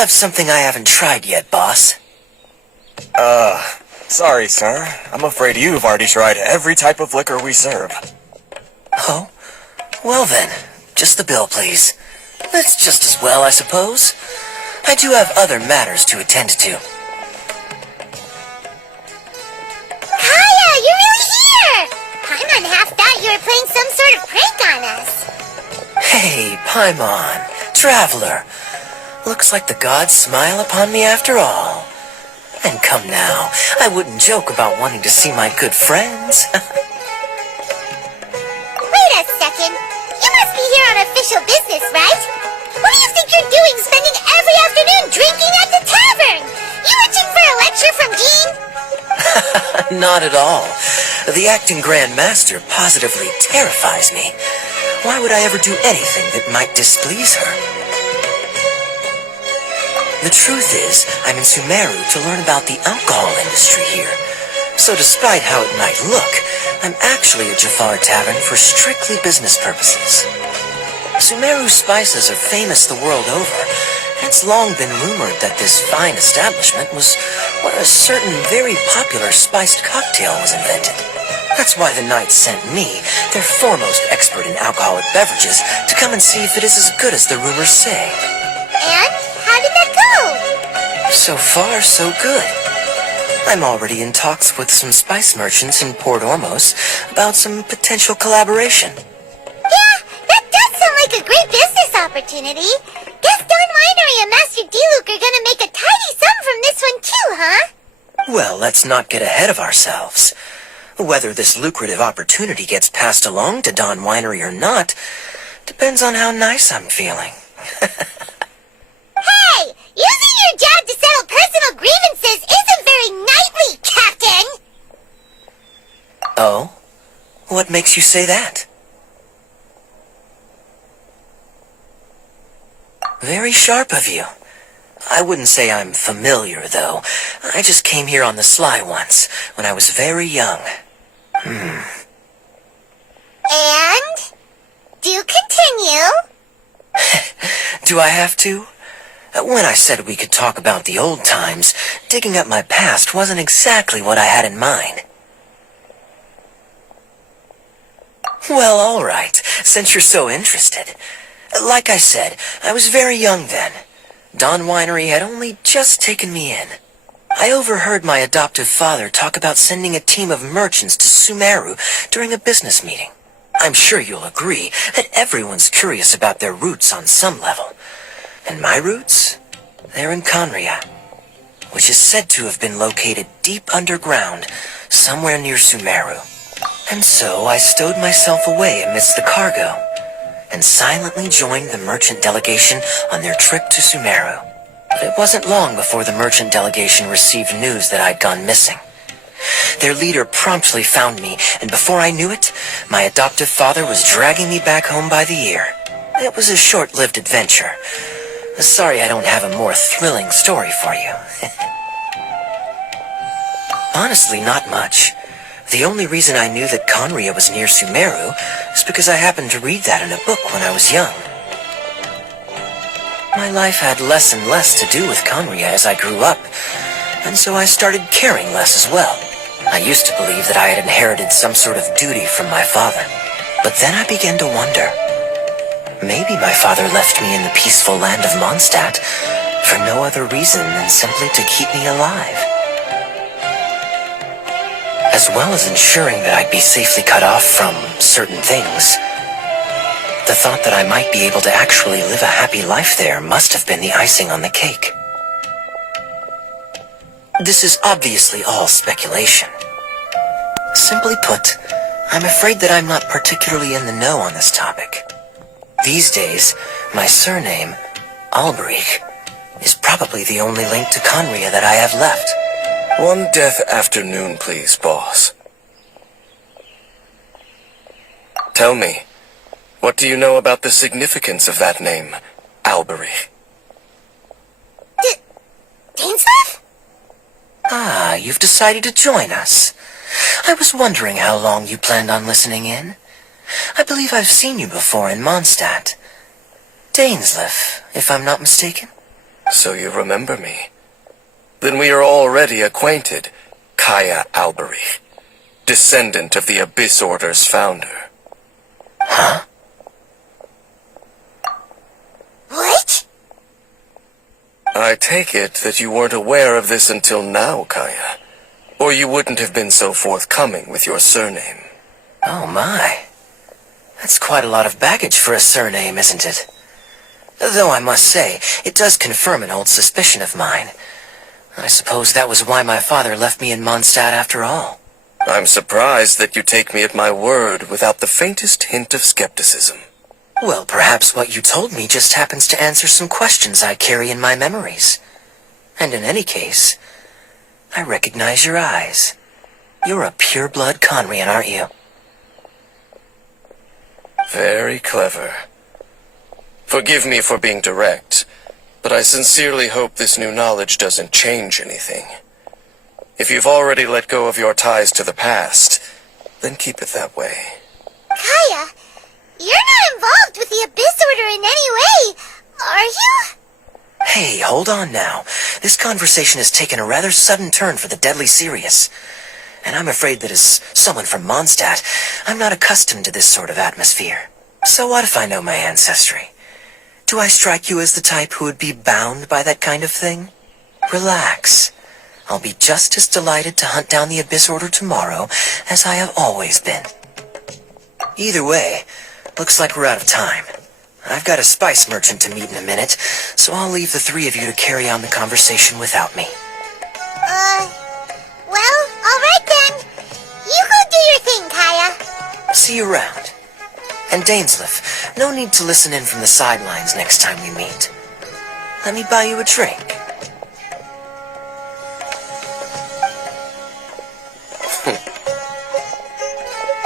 have something I haven't tried yet, boss. Sorry, sir. I'm afraid you've already tried every type of liquor we serve. Oh? Well then, just the bill, please. That's just as well, I suppose. I do have other matters to attend to. Kaya, you're really here! Paimon half thought you were playing some sort of prank on us. Hey, Paimon, traveler. Looks like the gods smile upon me after all. And come now, I wouldn't joke about wanting to see my good friends. Wait a second. You must be here on official business, right? What do you think you're doing spending every afternoon drinking at the tavern? You itching for a lecture from Jean? Not at all. The acting Grand Master positively terrifies me. Why would I ever do anything that might displease her? The truth is, I'm in Sumeru to learn about the alcohol industry here. So despite how it might look, I'm actually at Jafar Tavern for strictly business purposes. Sumeru spices are famous the world over, and it's long been rumored that this fine establishment was where a certain very popular spiced cocktail was invented. That's why the knights sent me, their foremost expert in alcoholic beverages, to come and see if it is as good as the rumors say. And? How did that go? So far, so good. I'm already in talks with some spice merchants in Port Ormos about some potential collaboration. Yeah, that does sound like a great business opportunity. Guess Don Winery and Master D-Luke are gonna make a tidy sum from this one too, huh? Well, let's not get ahead of ourselves. Whether this lucrative opportunity gets passed along to Don Winery or not depends on how nice I'm feeling. Hey! Using your job to settle personal grievances isn't very knightly, Captain! Oh? What makes you say that? Very sharp of you. I wouldn't say I'm familiar, though. I just came here on the sly once, when I was very young. And? Do continue. Do I have to? When I said we could talk about the old times, digging up my past wasn't exactly what I had in mind. Well, all right, since you're so interested. Like I said, I was very young then. Don Winery had only just taken me in. I overheard my adoptive father talk about sending a team of merchants to Sumeru during a business meeting. I'm sure you'll agree that everyone's curious about their roots on some level. And my roots? They're in Conria, which is said to have been located deep underground, somewhere near Sumeru. And so I stowed myself away amidst the cargo, and silently joined the merchant delegation on their trip to Sumeru. But it wasn't long before the merchant delegation received news that I'd gone missing. Their leader promptly found me, and before I knew it, my adoptive father was dragging me back home by the ear. It was a short-lived adventure. Sorry I don't have a more thrilling story for you. Honestly, not much. The only reason I knew that Conria was near Sumeru is because I happened to read that in a book when I was young. My life had less and less to do with Conria as I grew up, and so I started caring less as well. I used to believe that I had inherited some sort of duty from my father, but then I began to wonder. Maybe my father left me in the peaceful land of Mondstadt for no other reason than simply to keep me alive. As well as ensuring that I'd be safely cut off from certain things. The thought that I might be able to actually live a happy life there must have been the icing on the cake. This is obviously all speculation. Simply put, I'm afraid that I'm not particularly in the know on this topic. These days, my surname, Alberich, is probably the only link to Conria that I have left. One death afternoon, please, boss. Tell me, what do you know about the significance of that name, Alberich? Dainsleif? Ah, you've decided to join us. I was wondering how long you planned on listening in. I believe I've seen you before in Mondstadt. Dainsleif, if I'm not mistaken. So you remember me. Then we are already acquainted, Kaya Alberich, descendant of the Abyss Order's founder. Huh? What? I take it that you weren't aware of this until now, Kaya. Or you wouldn't have been so forthcoming with your surname. Oh my. That's quite a lot of baggage for a surname, isn't it? Though I must say, it does confirm an old suspicion of mine. I suppose that was why my father left me in Mondstadt after all. I'm surprised that you take me at my word without the faintest hint of skepticism. Well, perhaps what you told me just happens to answer some questions I carry in my memories. And in any case, I recognize your eyes. You're a pure-blood Conrian, aren't you? Very clever. Forgive me for being direct, but I sincerely hope this new knowledge doesn't change anything. If you've already let go of your ties to the past, then keep it that way. Kaya, you're not involved with the Abyss Order in any way, are you? Hey, hold on now. This conversation has taken a rather sudden turn for the deadly serious. And I'm afraid that as someone from Mondstadt, I'm not accustomed to this sort of atmosphere. So what if I know my ancestry? Do I strike you as the type who would be bound by that kind of thing? Relax. I'll be just as delighted to hunt down the Abyss Order tomorrow as I have always been. Either way, looks like we're out of time. I've got a spice merchant to meet in a minute, so I'll leave the three of you to carry on the conversation without me. Well, alright then. You go do your thing, Kaya. See you around. And Dainsleif, no need to listen in from the sidelines next time we meet. Let me buy you a drink.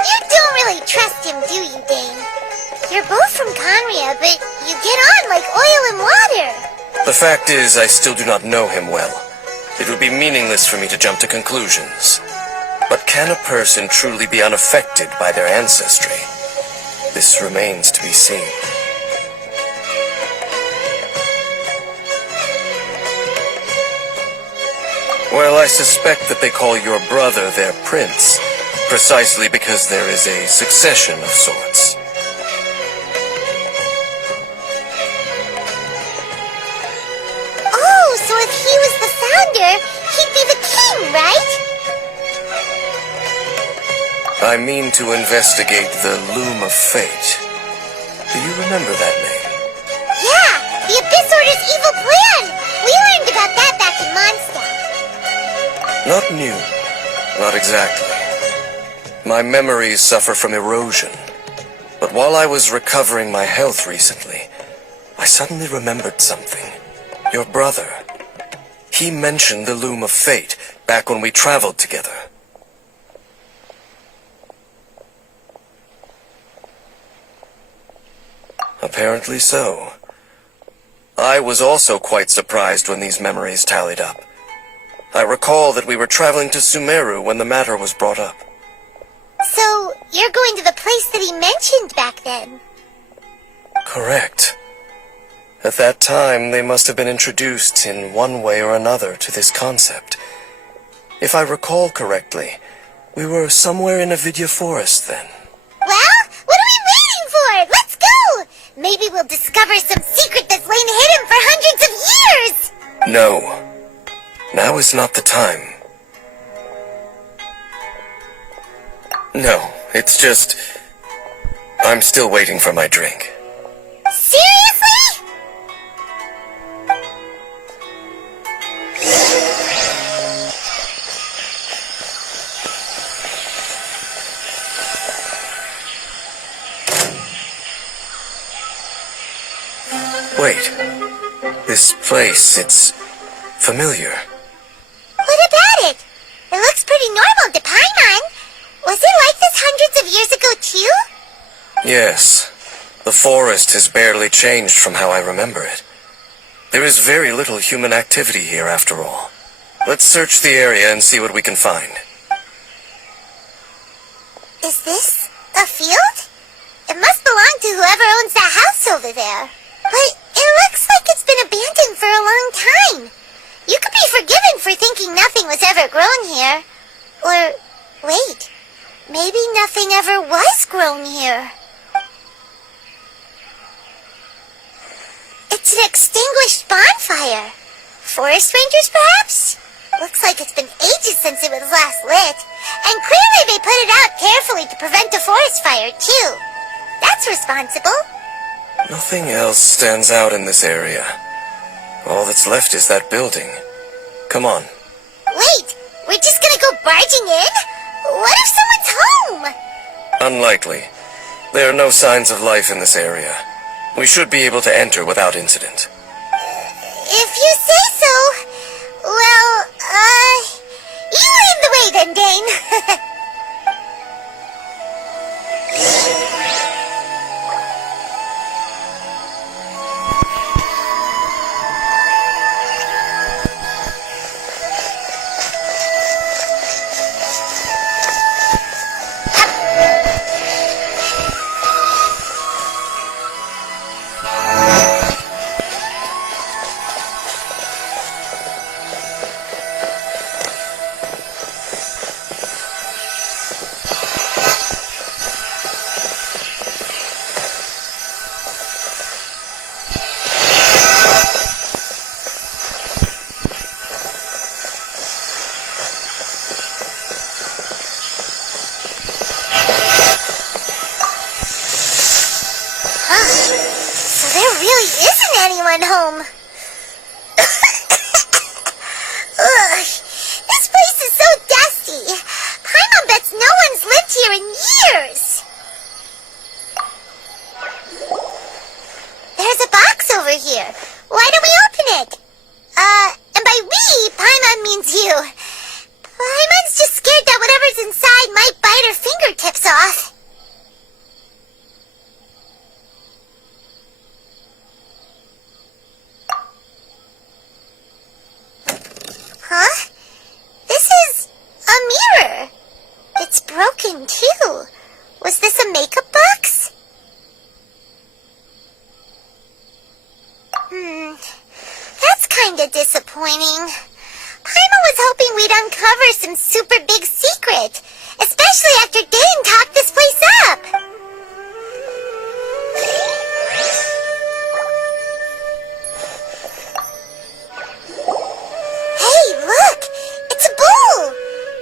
You don't really trust him, do you, Dane? You're both from Conria, but you get on like oil and water. The fact is, I still do not know him well. It would be meaningless for me to jump to conclusions. But can a person truly be unaffected by their ancestry? This remains to be seen. Well, I suspect that they call your brother their prince, precisely because there is a succession of sorts. Oh, so if he was the founder, he'd be the king, right? I mean to investigate the Loom of Fate. Do you remember that name? Yeah, the Abyss Order's evil plan. We learned about that back in Mondstadt. Not new. Not exactly. My memories suffer from erosion. But while I was recovering my health recently, I suddenly remembered something. Your brother. He mentioned the Loom of Fate back when we traveled together. Apparently so. I was also quite surprised when these memories tallied up. I recall that we were traveling to Sumeru when the matter was brought up. So, you're going to the place that he mentioned back then? Correct. At that time, they must have been introduced in one way or another to this concept. If I recall correctly, we were somewhere in Avidya Forest then. Well, what are we waiting for? Let's go! Maybe we'll discover some secret that's lain hidden for hundreds of years! No. Now is not the time. No, it's just... I'm still waiting for my drink. Seriously? Wait. This place, it's familiar. What about it? It looks pretty normal to Paimon. Was it like this hundreds of years ago, too? Yes. The forest has barely changed from how I remember it. There is very little human activity here after all. Let's search the area and see what we can find. Is this a field? It must belong to whoever owns that house over there. But it looks like like it's been abandoned for a long time. You could be forgiven for thinking nothing was ever grown here. Or, wait, maybe nothing ever was grown here. It's an extinguished bonfire. Forest rangers, perhaps? Looks like it's been ages since it was last lit. And clearly they put it out carefully to prevent a forest fire, too. That's responsible. Nothing else stands out in this area. All that's left is that building. Come on. Wait, we're just gonna go barging in? What if someone's home? Unlikely. There are no signs of life in this area. We should be able to enter without incident. If you say so. Well, you lead the way then, Dane. Home. Ugh, this place is so dusty. Paimon bets no one's lived here in years. There's a box over here. Why don't we open it? And by we, Paimon means you. Paimon's just scared that whatever's inside might bite her fingertips off. Huh? This is a mirror. It's broken, too. Was this a makeup box? That's kinda disappointing. Paimon was hoping we'd uncover some super big secret, especially after Dane talked this place up. Look! It's a bowl!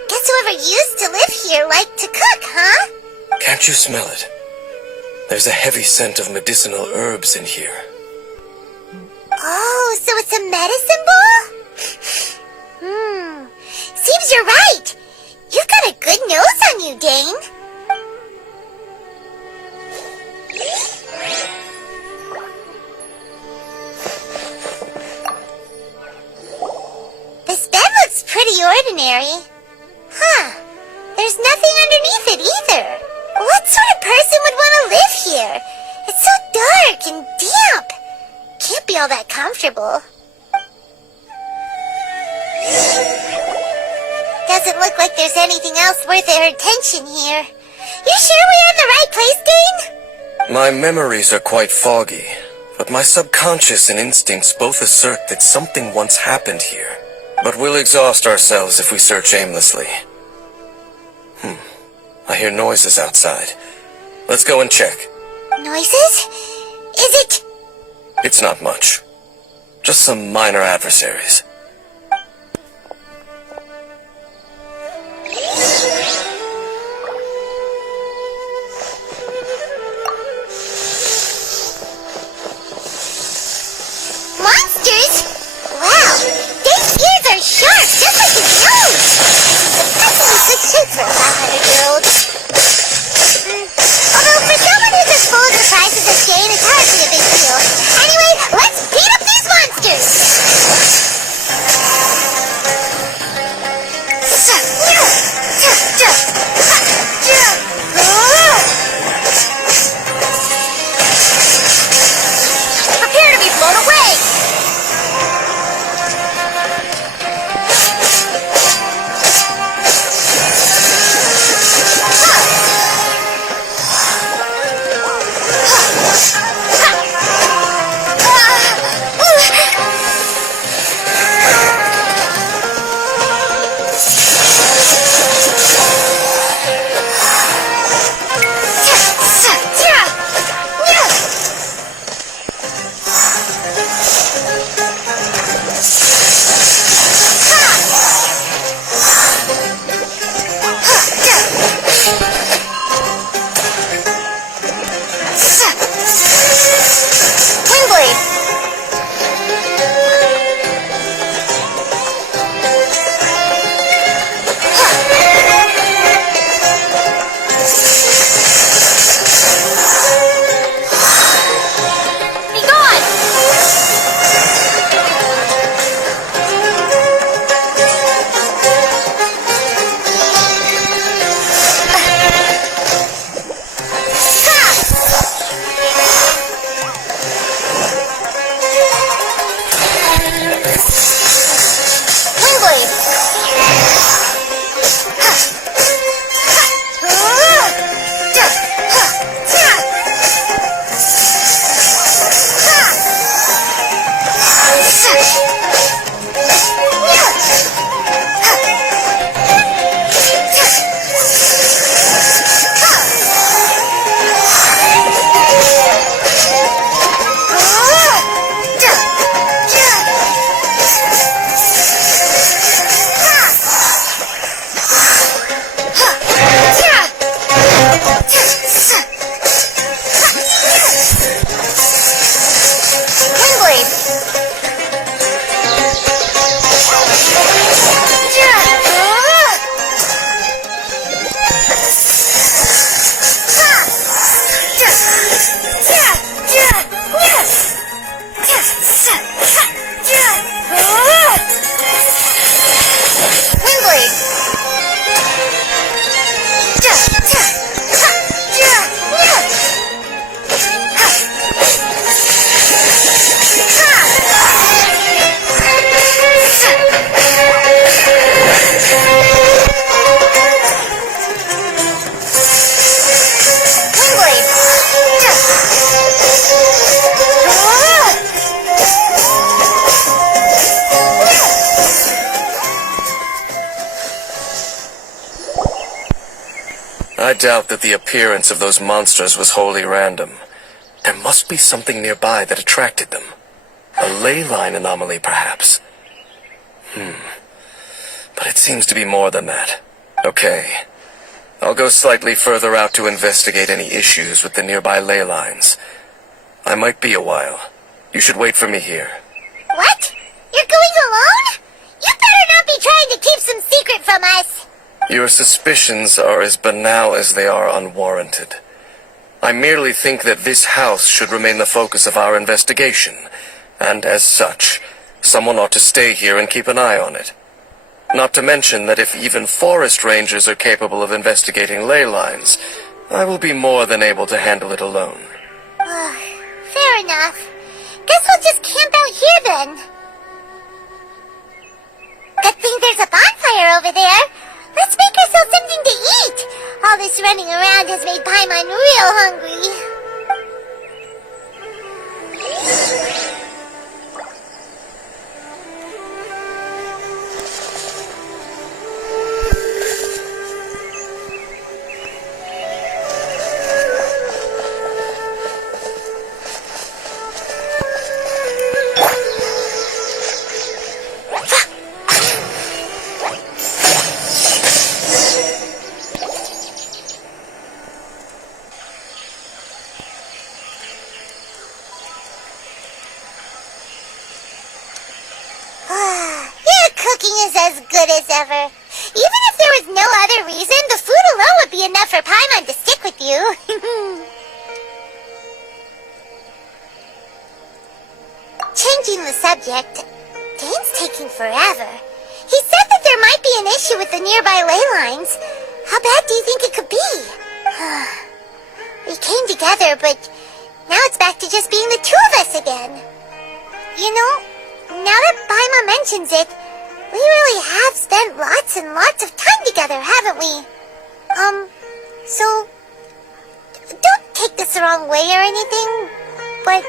Guess whoever used to live here liked to cook, huh? Can't you smell it? There's a heavy scent of medicinal herbs in here. Oh, so it's a medicine bowl? Seems you're right. You've got a good nose on you, Dane. This bed looks pretty ordinary. Huh. There's nothing underneath it either. What sort of person would want to live here? It's so dark and damp. Can't be all that comfortable. Doesn't look like there's anything else worth our attention here. You sure we're in the right place, Dane? My memories are quite foggy, but my subconscious and instincts both assert that something once happened here. But we'll exhaust ourselves if we search aimlessly. I hear noises outside. Let's go and check. Noises? Is it? It's not much. Just some minor adversaries. Monsters? Wow, Dane's ears are sharp, just like his nose. Surprisingly good shape for a 500-year-old. Although for someone who's as full of surprises as Dane, it's hardly a big deal. Anyway, let's beat up these monsters. Prepare to be blown away. I doubt that the appearance of those monsters was wholly random. There must be something nearby that attracted them. A ley line anomaly, perhaps. But it seems to be more than that. Okay. I'll go slightly further out to investigate any issues with the nearby ley lines. I might be a while. You should wait for me here. What? You're going alone? You better not be trying to keep some secret from us. Your suspicions are as banal as they are unwarranted. I merely think that this house should remain the focus of our investigation, and as such, someone ought to stay here and keep an eye on it. Not to mention that if even forest rangers are capable of investigating ley lines, I will be more than able to handle it alone. Fair enough. Guess we'll just camp out here then. Good thing there's a bonfire over there. Let's make ourselves something to eat. All this running around has made Paimon real hungry. Is as good as ever. Even if there was no other reason, the food alone would be enough for Paimon to stick with you. Changing the subject, Dane's taking forever. He said that there might be an issue with the nearby ley lines. How bad do you think it could be? We came together, but now it's back to just being the two of us again. You know, now that Paimon mentions it, we really have spent lots and lots of time together, haven't we? So, don't take this the wrong way or anything, but,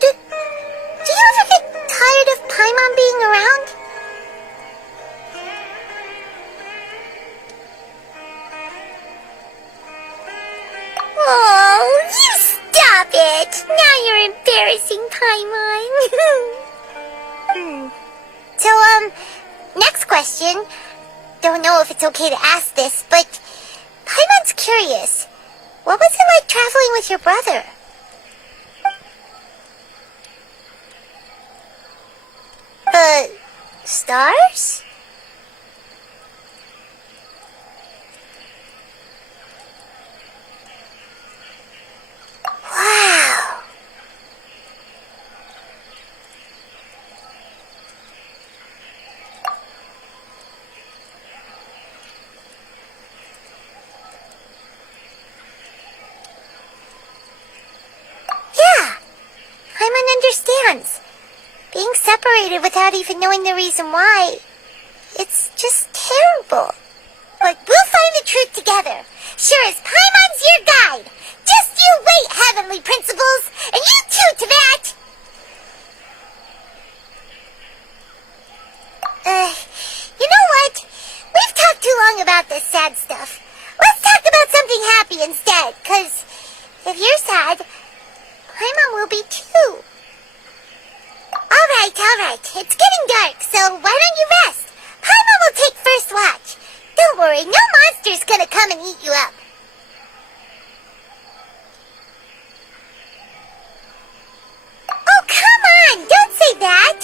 do you ever get tired of Paimon being around? Oh, you stop it! Now you're embarrassing Paimon. So, next question. Don't know if it's okay to ask this, but Paimon's curious. What was it like traveling with your brother? Stars? Wow. Paimon understands. Being separated without even knowing the reason why, it's just terrible. But we'll find the truth together. Sure as Paimon's your guide. Just you wait, Heavenly Principles, and you too, Teyvat! You know what? We've talked too long about this sad stuff. Let's talk about something happy instead, 'cause if you're sad, Paimon will be too. Alright. It's getting dark, so why don't you rest? Paimon will take first watch. Don't worry, no monster's gonna come and eat you up. Oh, come on! Don't say that!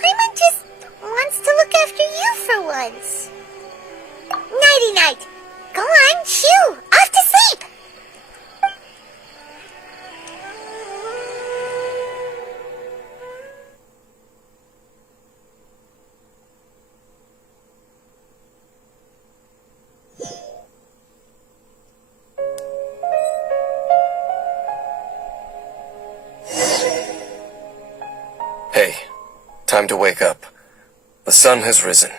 Paimon just wants to look after you for once. Nighty-night. Go on, shoo! Off to sleep! Hey, time to wake up. The sun has risen.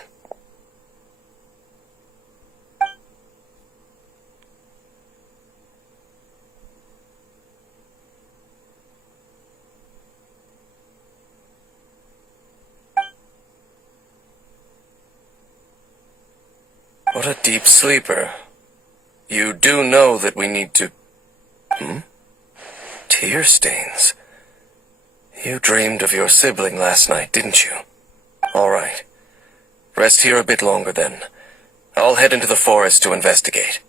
What a deep sleeper. You do know that we need to... Tear stains. You dreamed of your sibling last night, didn't you? All right. Rest here a bit longer then. I'll head into the forest to investigate.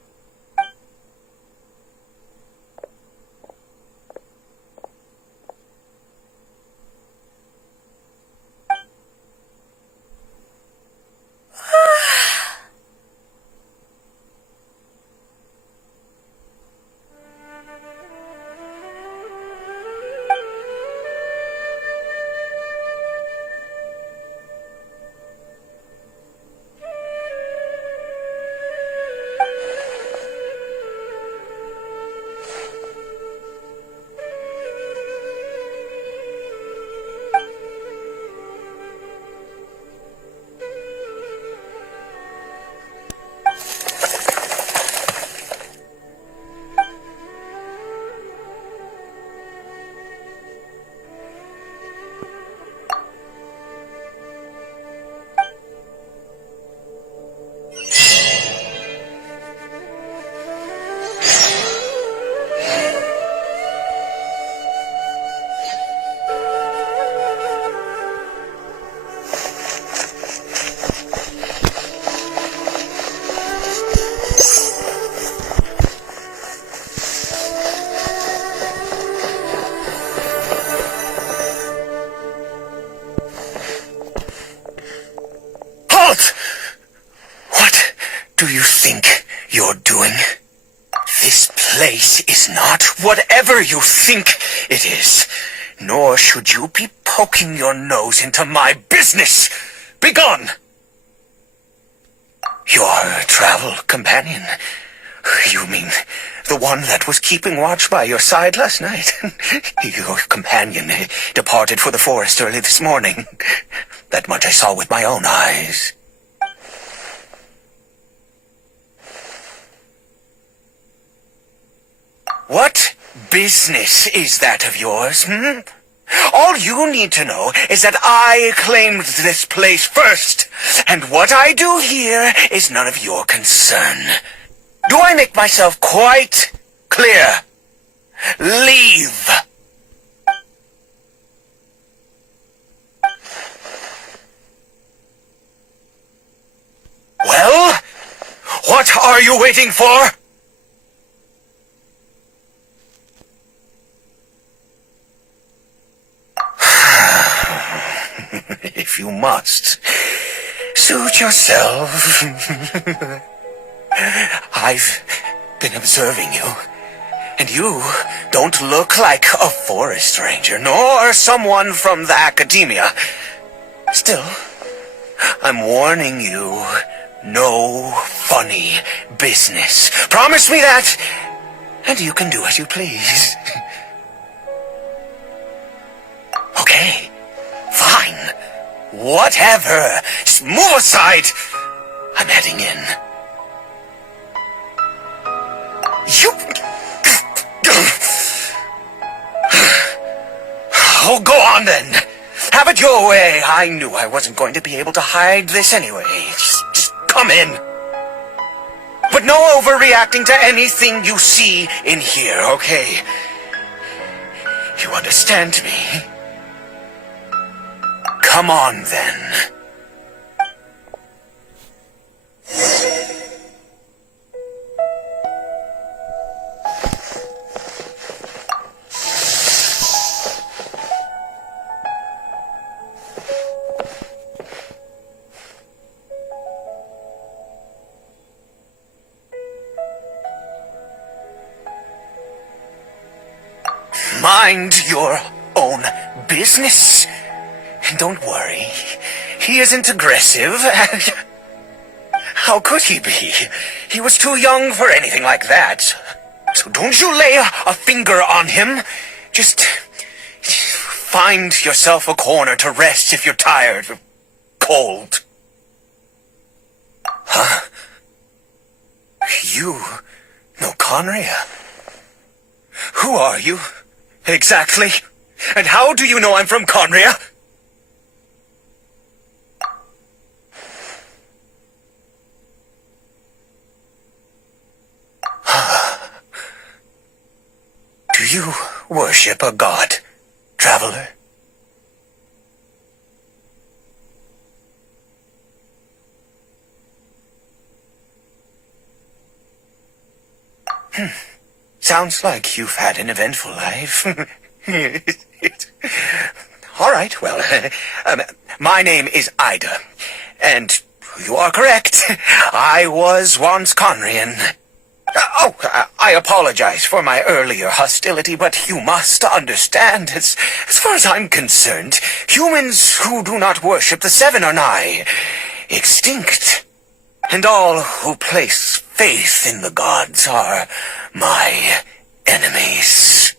What do you think you're doing? This place is not whatever you think it is, nor should you be poking your nose into my business. Begone! Your travel companion? You mean the one that was keeping watch by your side last night? Your companion departed for the forest early this morning. That much I saw with my own eyes. What business is that of yours, All you need to know is that I claimed this place first, and what I do here is none of your concern. Do I make myself quite clear? Leave! Well, what are you waiting for? If you must, suit yourself. I've been observing you, and you don't look like a forest ranger, nor someone from the academia. Still, I'm warning you, no funny business. Promise me that, and you can do as you please. Okay, fine. Whatever. Just move aside. I'm heading in. You... Oh, go on then. Have it your way. I knew I wasn't going to be able to hide this anyway. Just come in. But no overreacting to anything you see in here, okay? You understand me? Come on, then. Mind your own business. Don't worry. He isn't aggressive. How could he be? He was too young for anything like that. So don't you lay a finger on him. Just find yourself a corner to rest if you're tired or cold. Huh? You know Conria? Who are you, exactly? And how do you know I'm from Conria? you worship a god, traveler? Sounds like you've had an eventful life. All right, well, my name is Ida, and you are correct. I was once Conrian. I apologize for my earlier hostility, but you must understand, as far as I'm concerned, humans who do not worship the Seven are nigh extinct, and all who place faith in the gods are my enemies.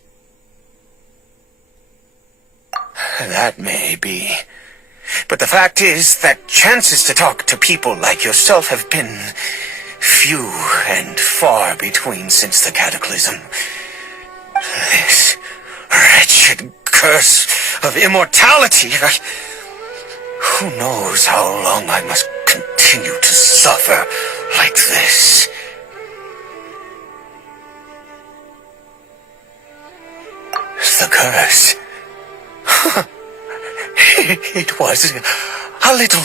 That may be, but the fact is that chances to talk to people like yourself have been few and far between since the cataclysm. This wretched curse of immortality. Who knows how long I must continue to suffer like this? The curse. It was a little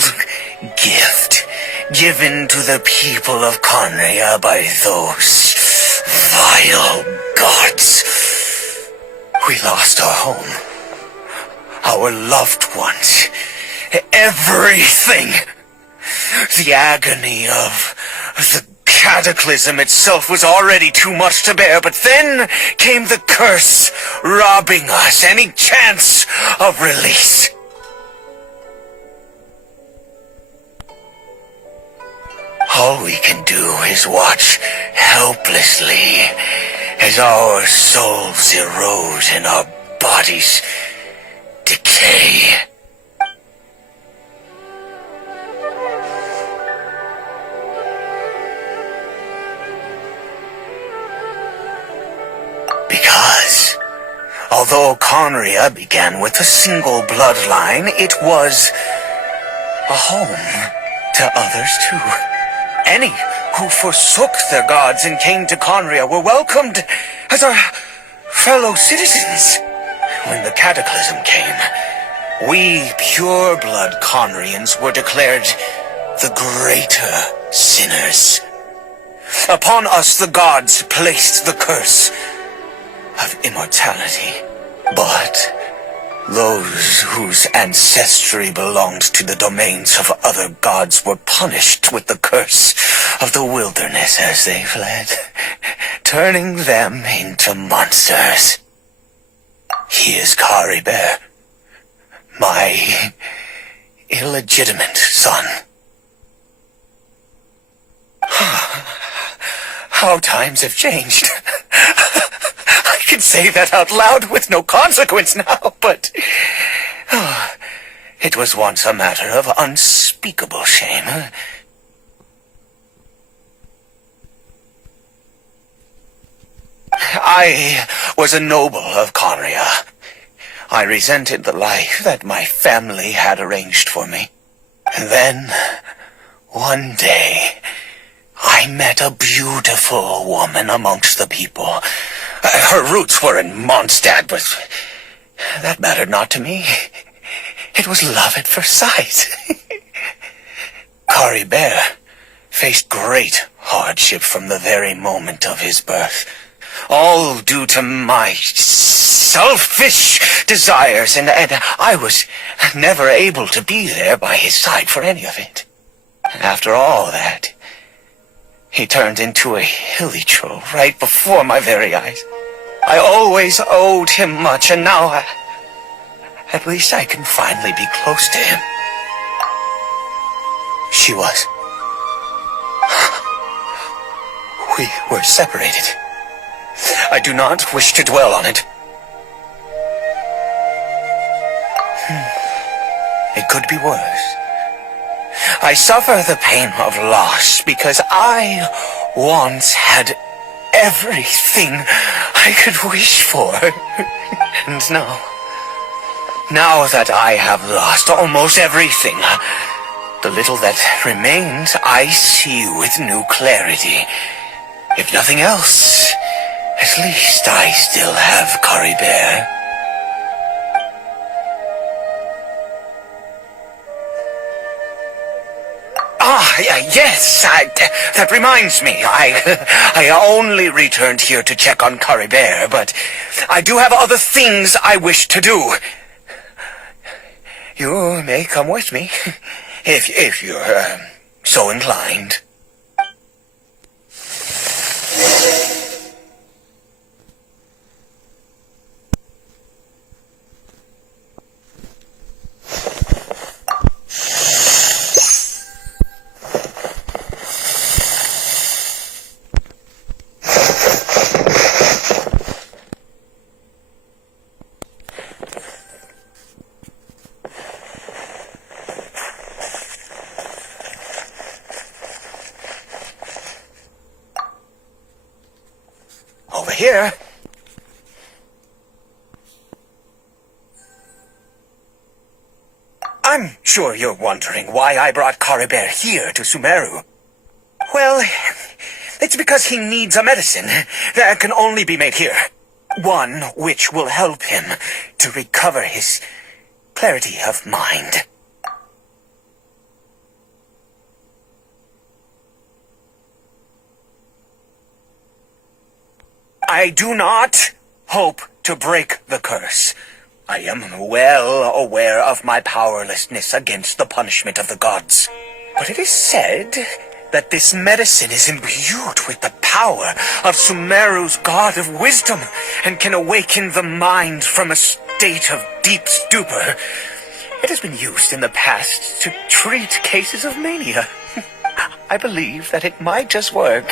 gift given to the people of Conria by those vile gods. We lost our home, our loved ones, everything. The agony of the cataclysm itself was already too much to bear, but then came the curse, robbing us any chance of release. All we can do is watch helplessly as our souls erode and our bodies decay. Because, although Conria began with a single bloodline, it was a home to others too. Any who forsook their gods and came to Conria were welcomed as our fellow citizens. When the cataclysm came, we pure-blood Conrians were declared the greater sinners. Upon us the gods placed the curse of immortality, but those whose ancestry belonged to the domains of other gods were punished with the curse of the wilderness as they fled, turning them into monsters. He is Caribert, my illegitimate son. How times have changed. I can say that out loud with no consequence now, but it was once a matter of unspeakable shame. I was a noble of Conria. I resented the life that my family had arranged for me. And then, one day, I met a beautiful woman amongst the people. Her roots were in Mondstadt, but that mattered not to me. It was love at first sight. Caribert faced great hardship from the very moment of his birth, all due to my selfish desires, and I was never able to be there by his side for any of it. After all that, he turned into a hilly troll right before my very eyes. I always owed him much, and now at least I can finally be close to him. She was. We were separated. I do not wish to dwell on it. It could be worse. I suffer the pain of loss because I once had everything I could wish for. And now that I have lost almost everything, the little that remains I see with new clarity. If nothing else, At least I still have Caribert. Yes, that reminds me. I only returned here to check on Caribert, but I do have other things I wish to do. You may come with me, if you're so inclined. Over here. I'm sure you're wondering why I brought Caribert here to Sumeru. Well, it's because he needs a medicine that can only be made here. One which will help him to recover his clarity of mind. I do not hope to break the curse. I am well aware of my powerlessness against the punishment of the gods. But it is said that this medicine is imbued with the power of Sumeru's god of wisdom and can awaken the mind from a state of deep stupor. It has been used in the past to treat cases of mania. I believe that it might just work.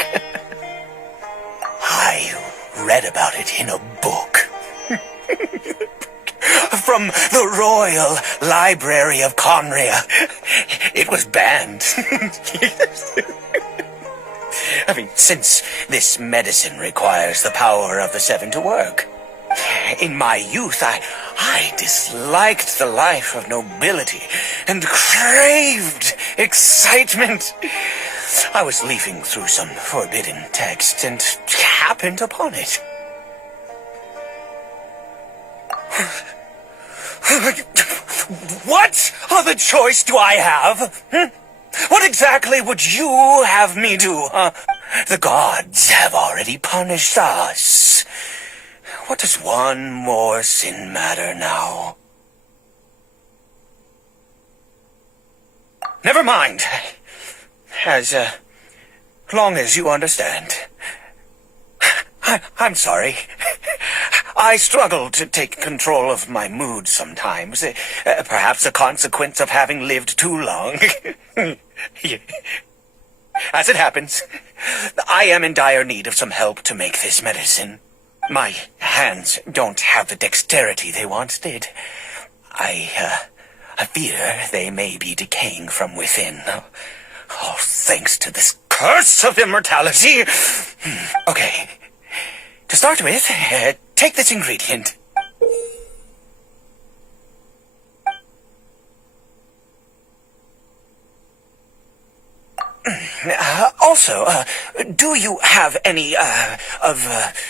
I read about it in a book. From the Royal Library of Conria. It was banned. I mean, since this medicine requires the power of the Seven to work. In my youth, I disliked the life of nobility and craved excitement. I was leafing through some forbidden text and happened upon it. What other choice do I have? What exactly would you have me do? The gods have already punished us. What does one more sin matter now? Never mind. As long as you understand. I'm sorry. I struggle to take control of my mood sometimes. Perhaps a consequence of having lived too long. As it happens, I am in dire need of some help to make this medicine. My hands don't have the dexterity they once did. I fear they may be decaying from within. Oh, thanks to this curse of immortality. Okay. To start with, take this ingredient. Also, do you have any, of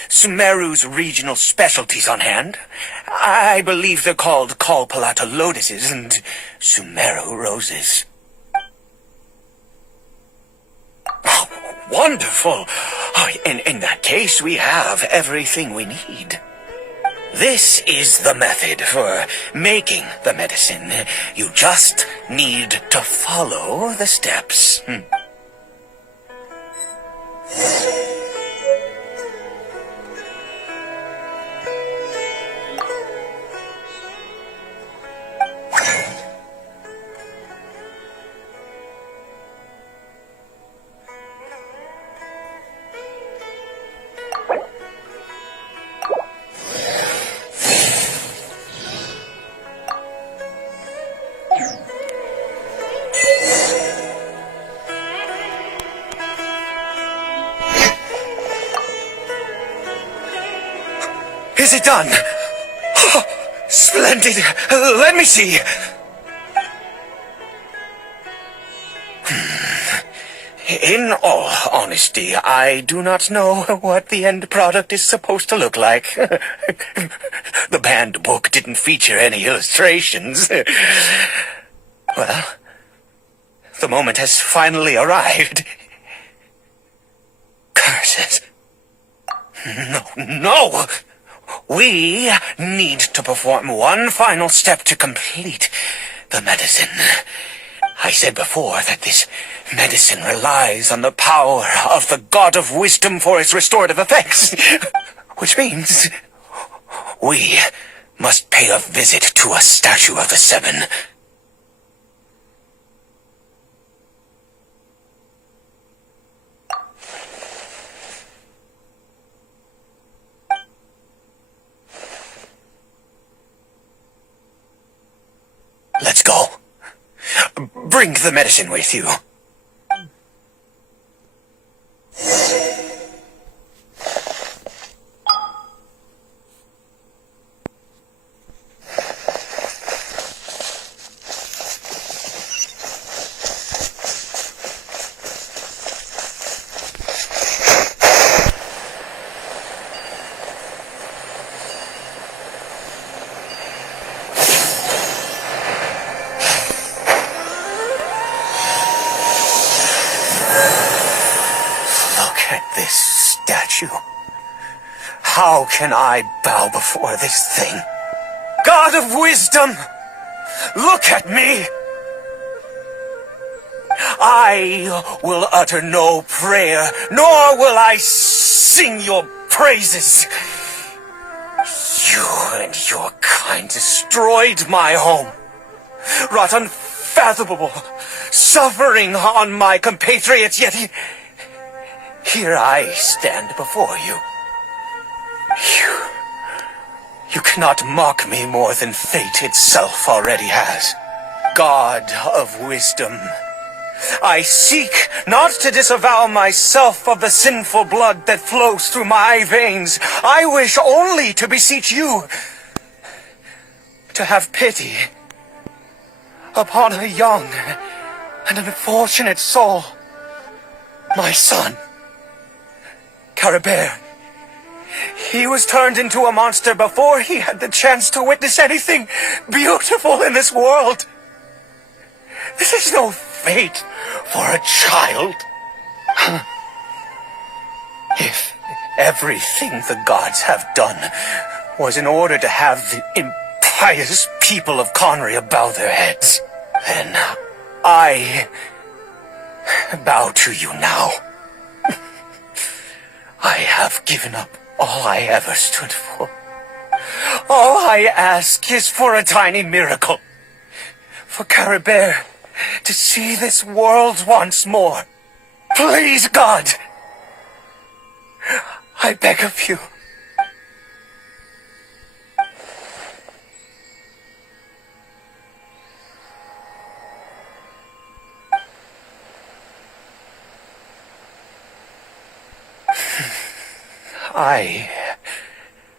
Sumeru's regional specialties on hand? I believe they're called Kalpalata lotuses and Sumeru roses. Oh, wonderful! Oh, in that case, we have everything we need. This is the method for making the medicine. You just need to follow the steps. Is it done? Oh, splendid! Let me see! In all honesty, I do not know what the end product is supposed to look like. The banned book didn't feature any illustrations. Well, the moment has finally arrived. Curses. No! We need to perform one final step to complete the medicine. I said before that this medicine relies on the power of the God of Wisdom for its restorative effects. Which means we must pay a visit to a statue of the Seven. Let's go. Bring the medicine with you. How can I bow before this thing? God of Wisdom, look at me! I will utter no prayer, nor will I sing your praises. You and your kind destroyed my home, wrought unfathomable suffering on my compatriots, yet here I stand before you. You cannot mock me more than fate itself already has. God of Wisdom, I seek not to disavow myself of the sinful blood that flows through my veins. I wish only to beseech you to have pity upon a young and unfortunate soul. My son, Caribert. He was turned into a monster before he had the chance to witness anything beautiful in this world. This is no fate for a child. If everything the gods have done was in order to have the impious people of Conria bow their heads, then I bow to you now. I have given up all I ever stood for. All I ask is for a tiny miracle. For Caribert to see this world once more. Please, God! I beg of you. I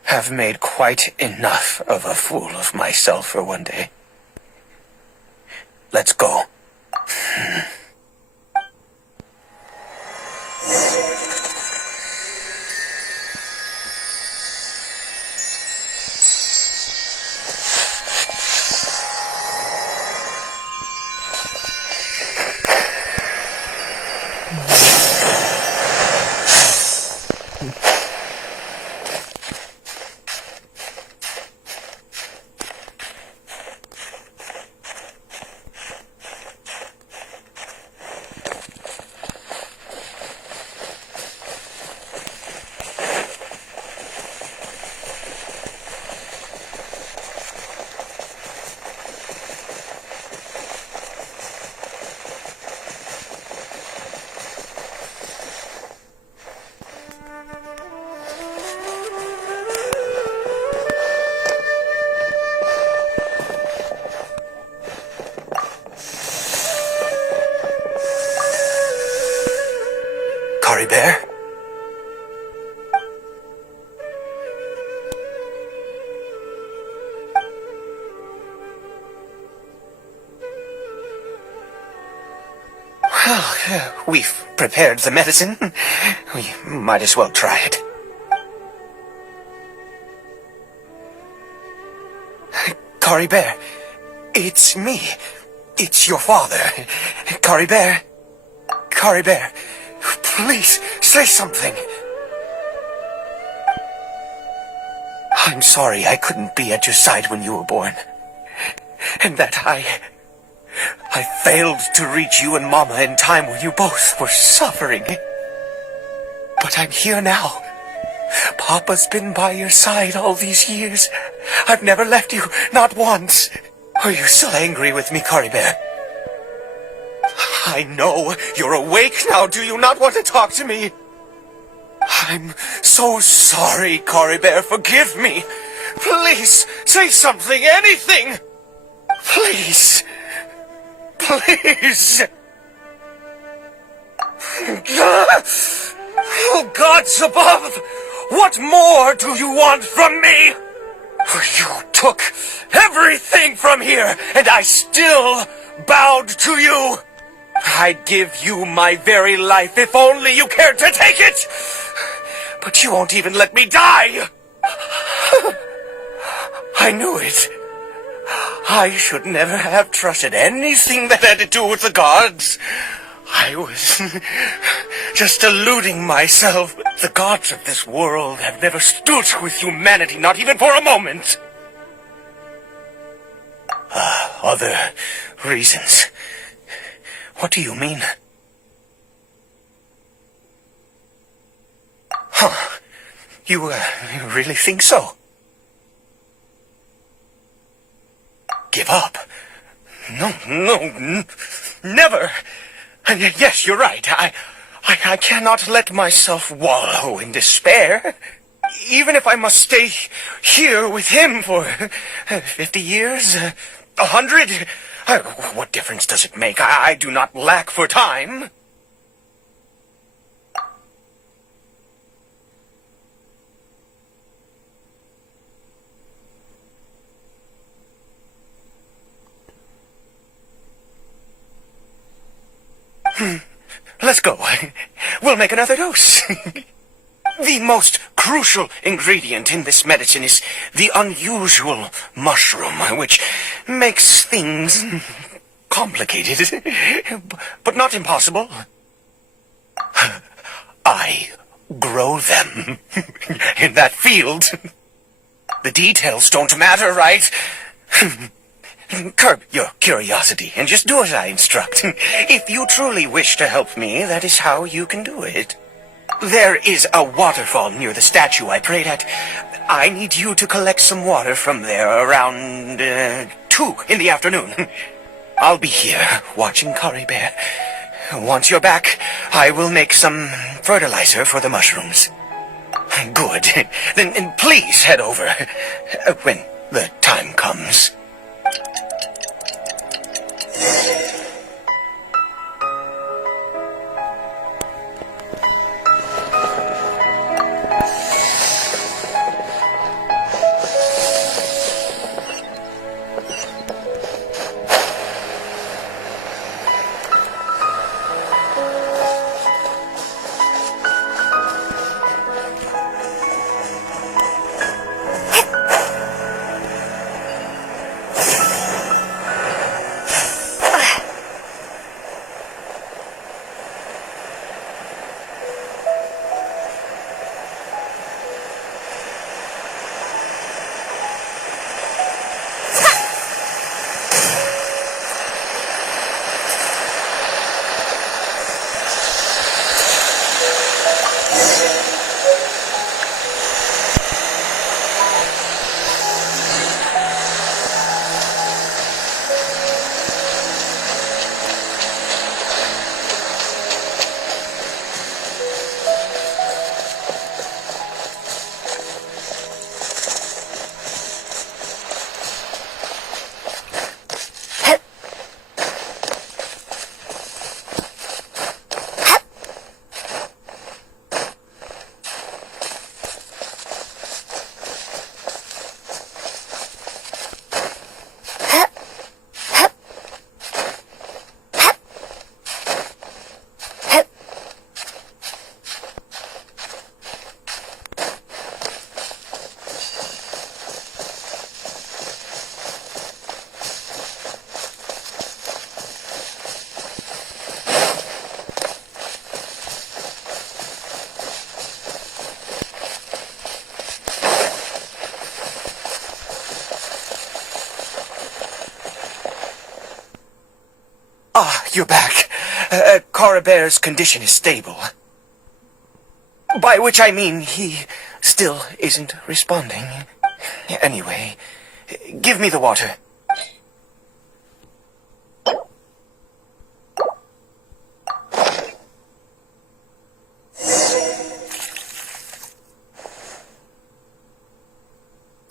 have made quite enough of a fool of myself for one day. Let's go. Caribert? We've prepared the medicine. We might as well try it. Caribert, it's me. It's your father. Caribert. Caribert, please say something. I'm sorry I couldn't be at your side when you were born. And that I failed to reach you and Mama in time when you both were suffering. But I'm here now. Papa's been by your side all these years. I've never left you, not once. Are you still angry with me, Caribert? I know you're awake now. Do you not want to talk to me? I'm so sorry, Caribert. Forgive me. Please, say something, anything. Please. Please. Oh, gods above! What more do you want from me? You took everything from here, and I still bowed to you. I'd give you my very life if only you cared to take it. But you won't even let me die. I knew it. I should never have trusted anything that had to do with the gods. I was just deluding myself. The gods of this world have never stood with humanity, not even for a moment. Other reasons. What do you mean? Huh. You really think so? Give up? No, never. Yes, you're right. I cannot let myself wallow in despair. Even if I must stay here with him for 50 years, 100, what difference does it make? I do not lack for time. Let's go. We'll make another dose. The most crucial ingredient in this medicine is the unusual mushroom, which makes things complicated, but not impossible. I grow them in that field. The details don't matter, right? Curb your curiosity and just do as I instruct. If you truly wish to help me, that is how you can do it. There is a waterfall near the statue I prayed at. I need you to collect some water from there around 2 in the afternoon. I'll be here watching Caribert. Once you're back, I will make some fertilizer for the mushrooms. Good. Then please head over when the time comes. you're back. Caribert's condition is stable. By which I mean he still isn't responding. Anyway, give me the water.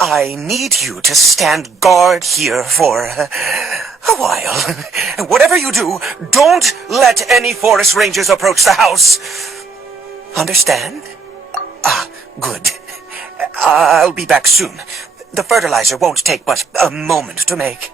I need you to stand guard here for a while. Whatever you do, don't let any forest rangers approach the house. Understand? Ah, good. I'll be back soon. The fertilizer won't take but a moment to make.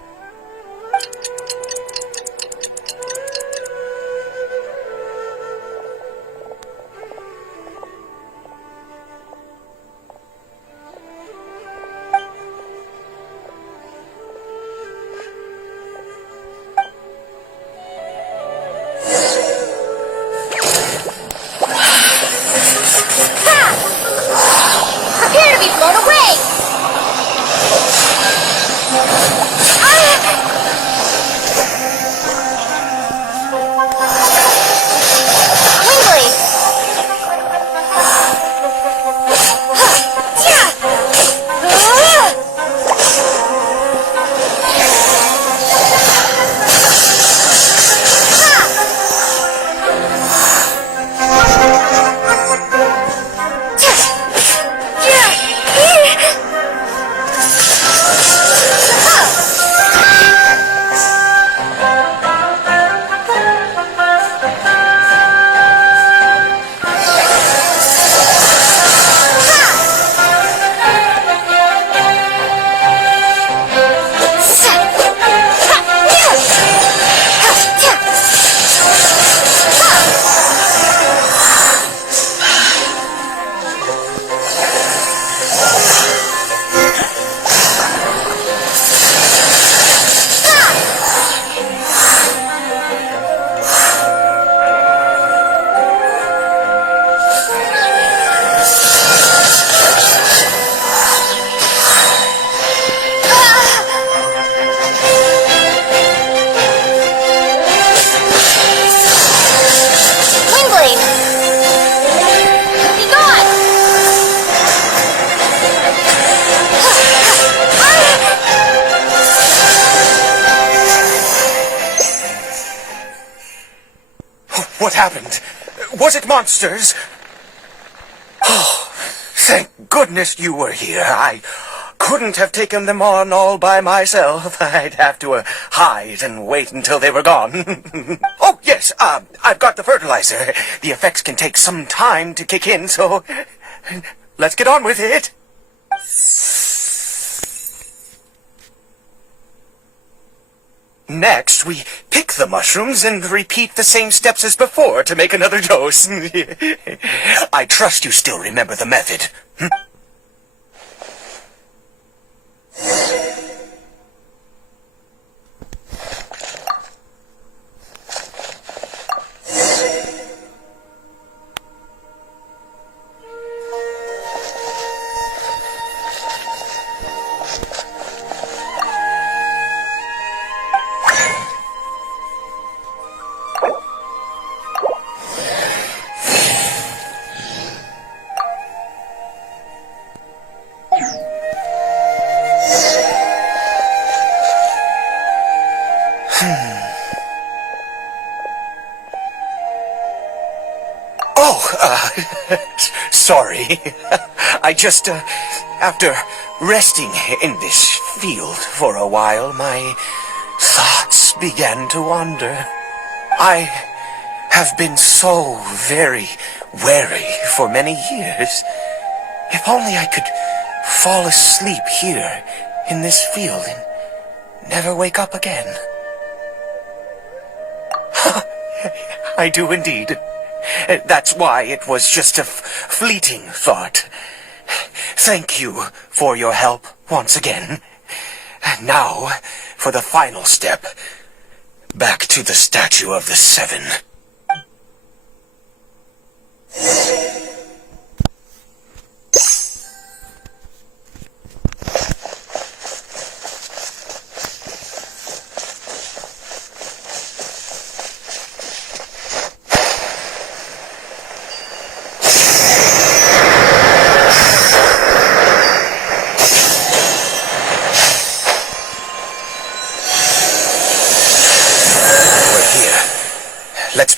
Prepare to be blown away! Wingblade! What happened? Was it monsters? Oh, thank goodness you were here. I couldn't have taken them on all by myself. I'd have to hide and wait until they were gone. Oh, yes, I've got the fertilizer. The effects can take some time to kick in, so let's get on with it. Next, we pick the mushrooms and repeat the same steps as before to make another dose. I trust you still remember the method. Sorry. I just, after resting in this field for a while, my thoughts began to wander. I have been so very wary for many years. If only I could fall asleep here in this field and never wake up again. I do indeed. That's why it was just a fleeting thought. Thank you for your help once again. Now, for the final step. Back to the Statue of the Seven.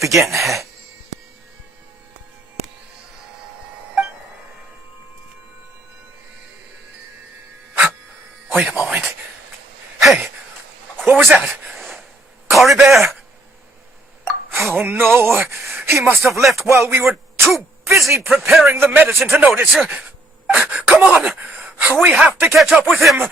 begin. Wait a moment. Hey, what was that? Caribert! Oh no, he must have left while we were too busy preparing the medicine to notice. Come on, we have to catch up with him.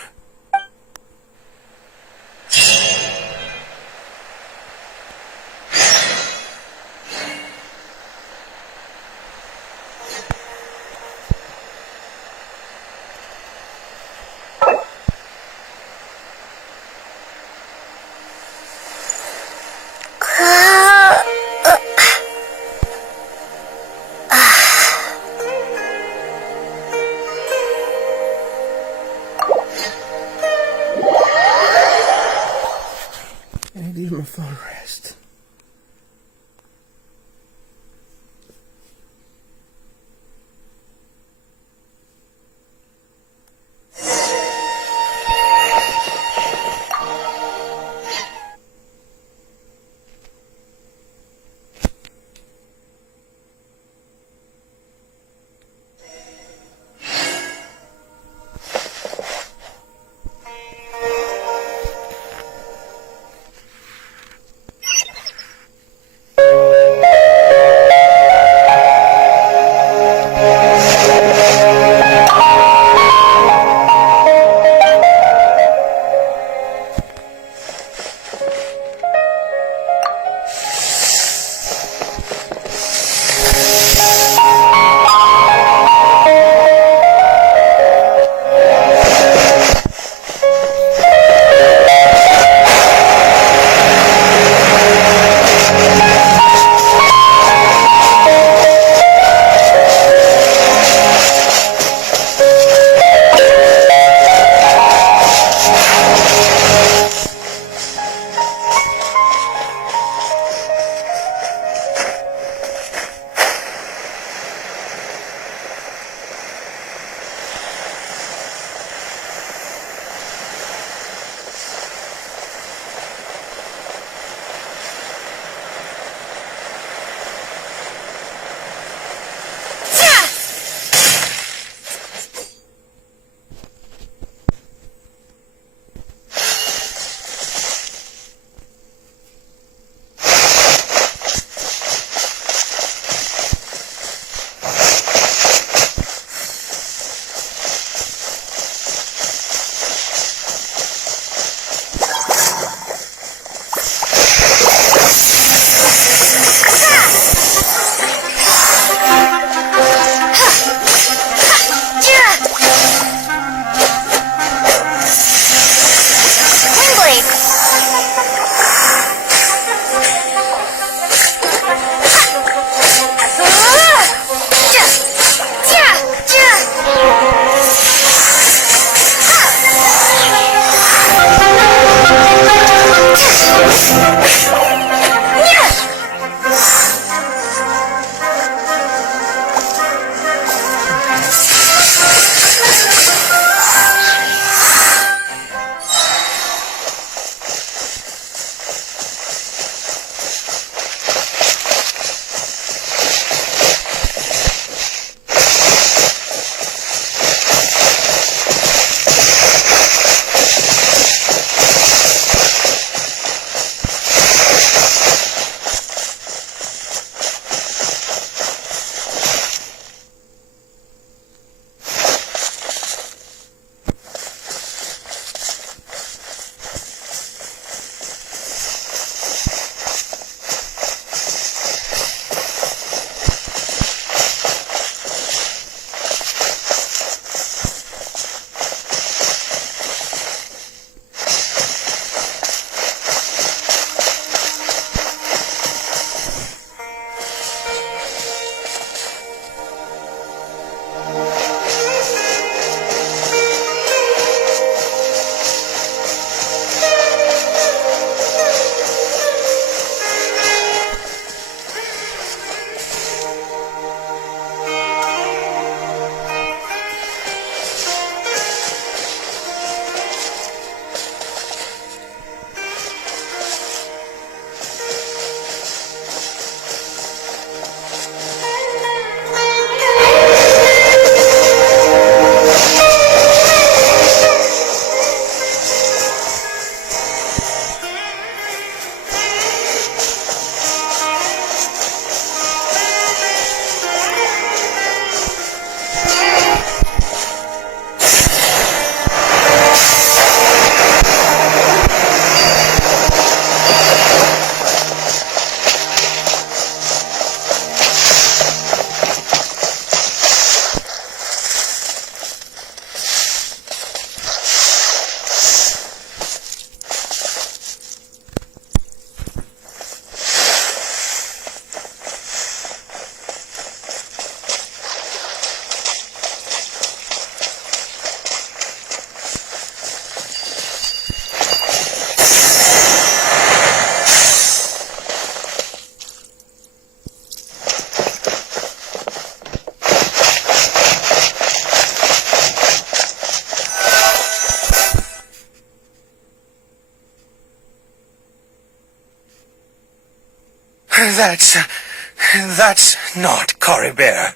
That's not Caribert.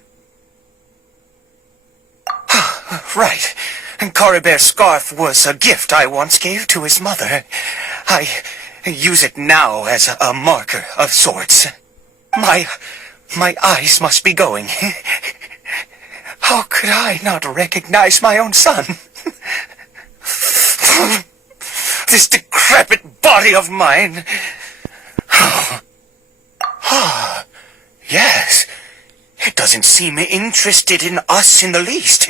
Right. Caribert's scarf was a gift I once gave to his mother. I use it now as a marker of sorts. My eyes must be going. How could I not recognize my own son? This decrepit body of mine. Yes. It doesn't seem interested in us in the least.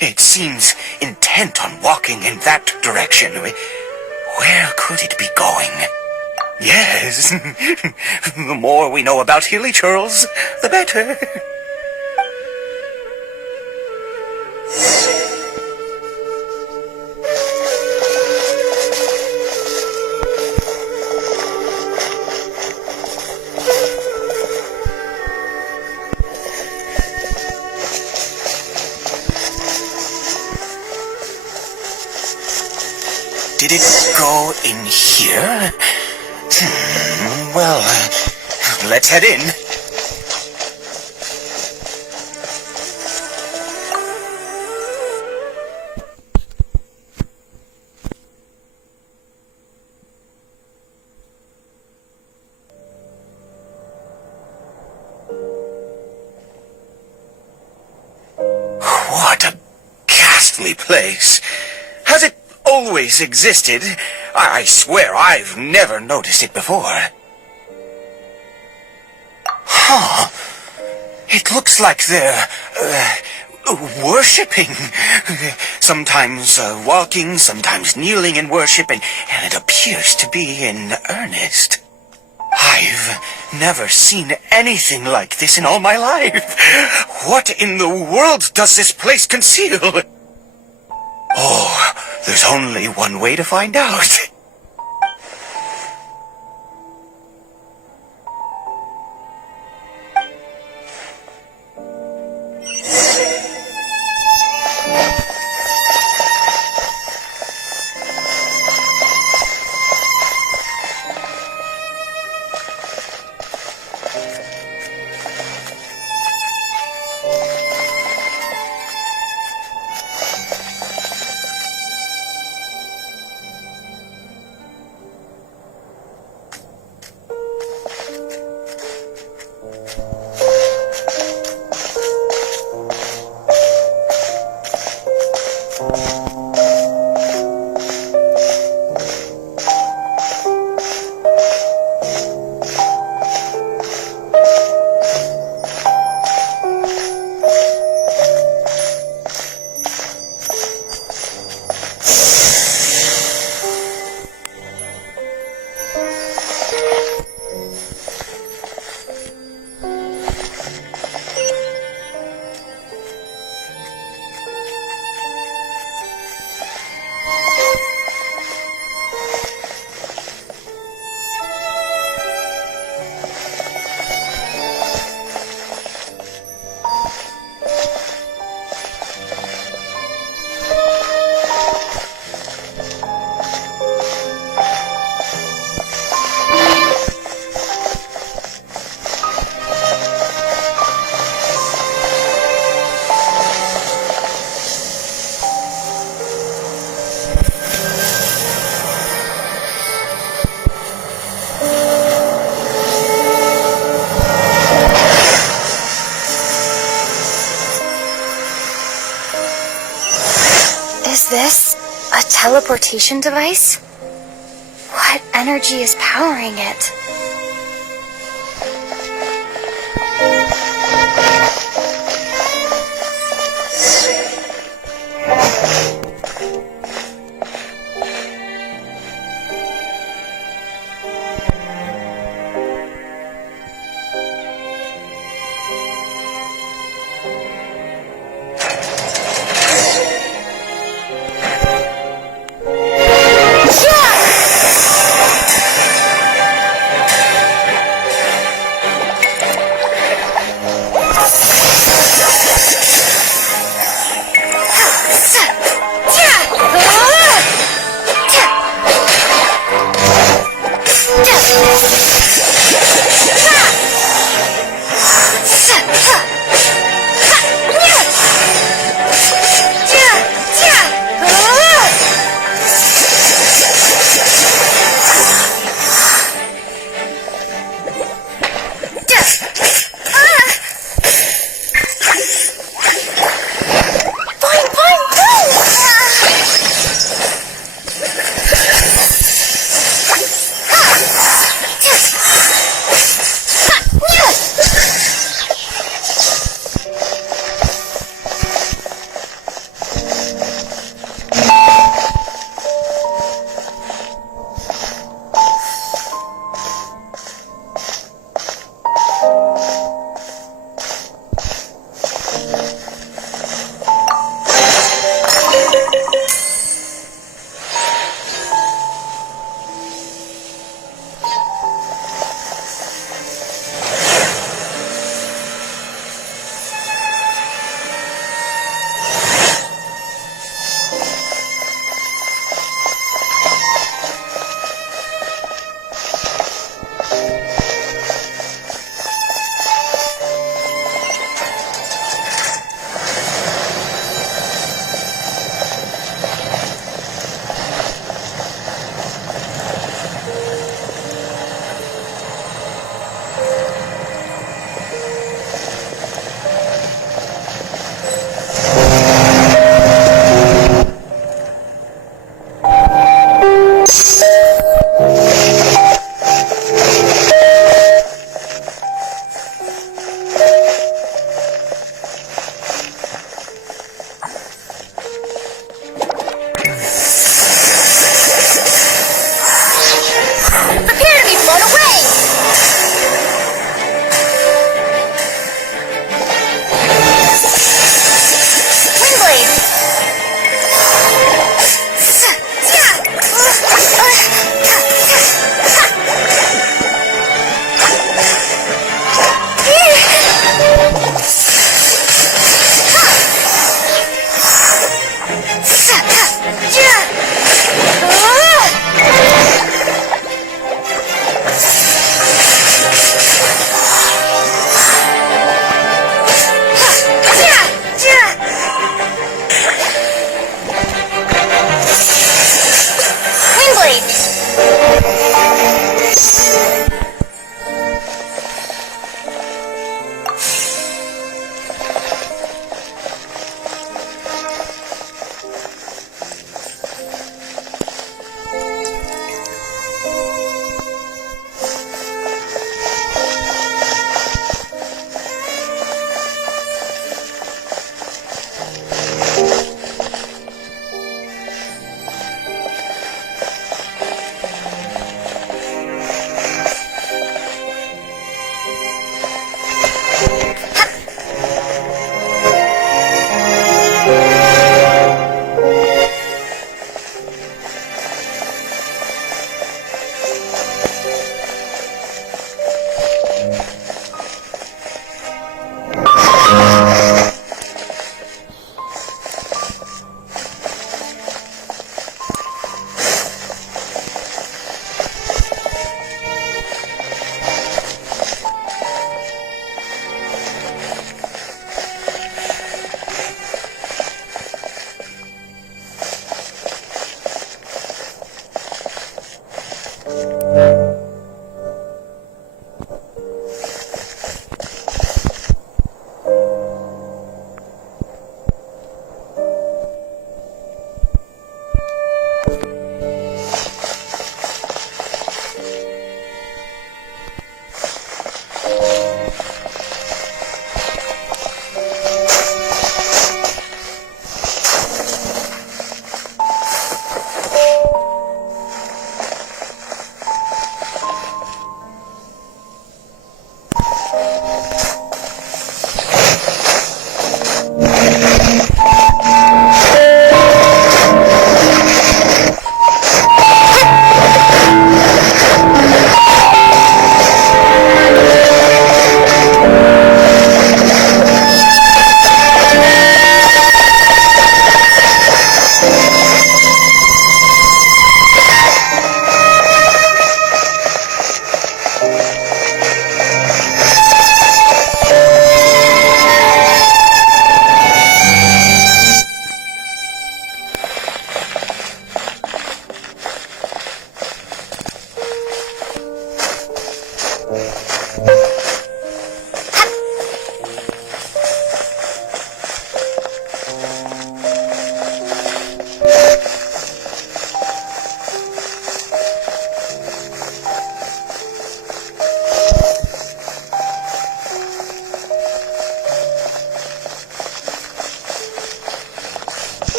It seems intent on walking in that direction. Where could it be going? Yes. The more we know about Hilly Churls, the better. Did it go in here? Well, let's head in. What a ghastly place. Has it always existed? I swear I've never noticed it before. Huh. It looks like they're, worshipping. Sometimes walking, sometimes kneeling in worship, and it appears to be in earnest. I've never seen anything like this in all my life. What in the world does this place conceal? Oh, there's only one way to find out. Is this a teleportation device? What energy is powering it?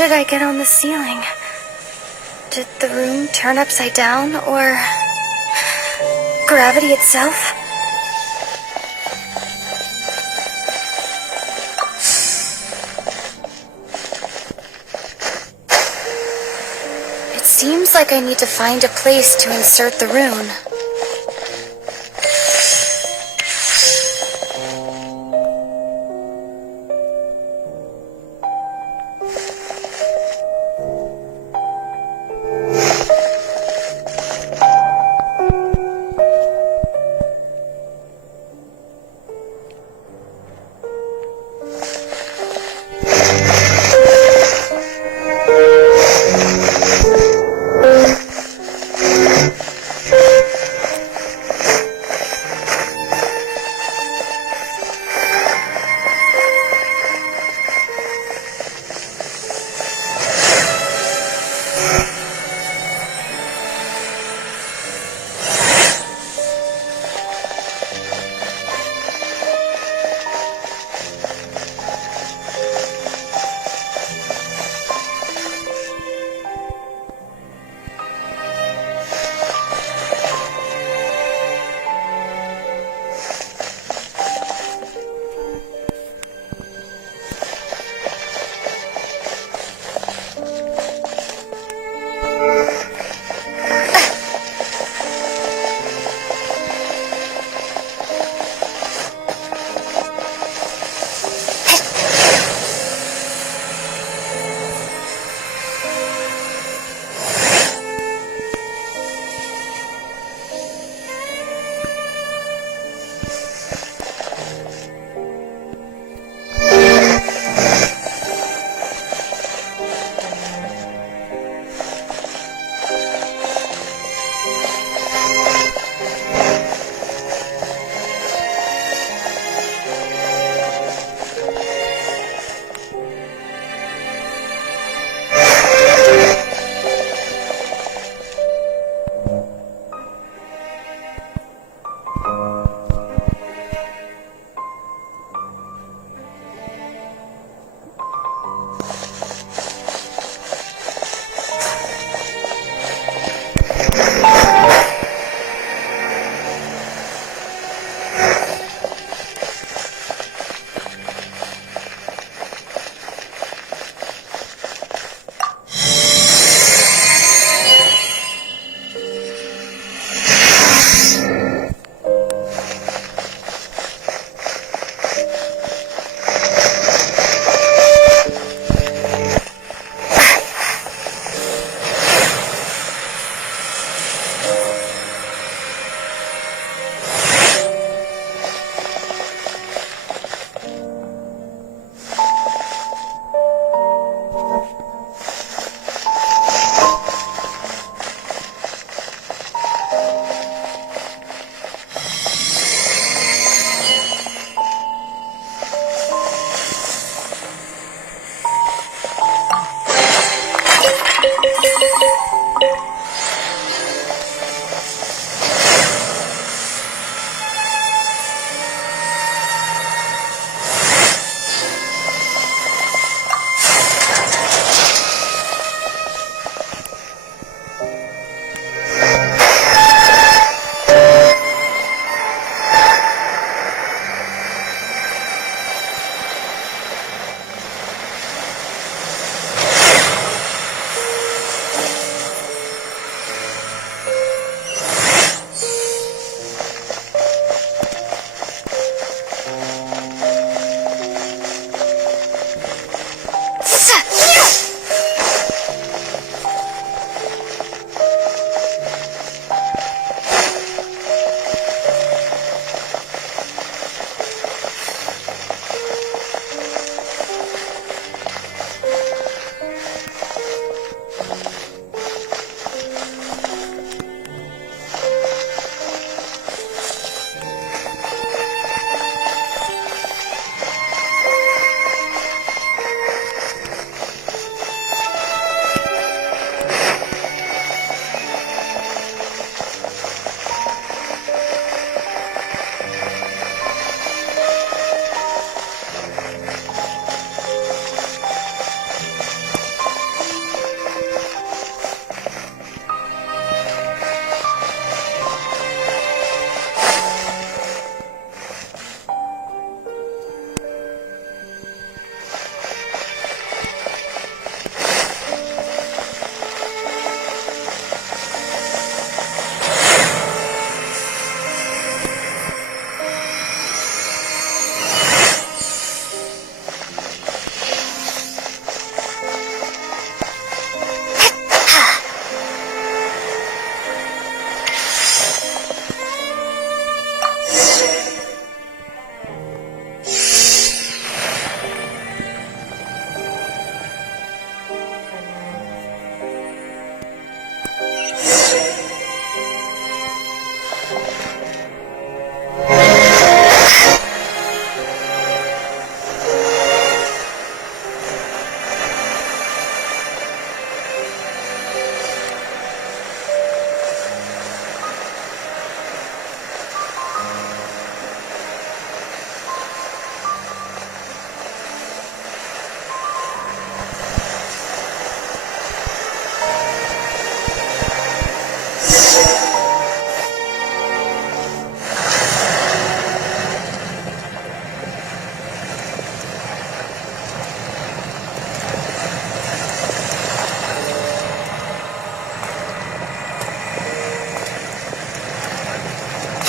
did I get on the ceiling? Did the room turn upside down, or gravity itself? It seems like I need to find a place to insert the rune.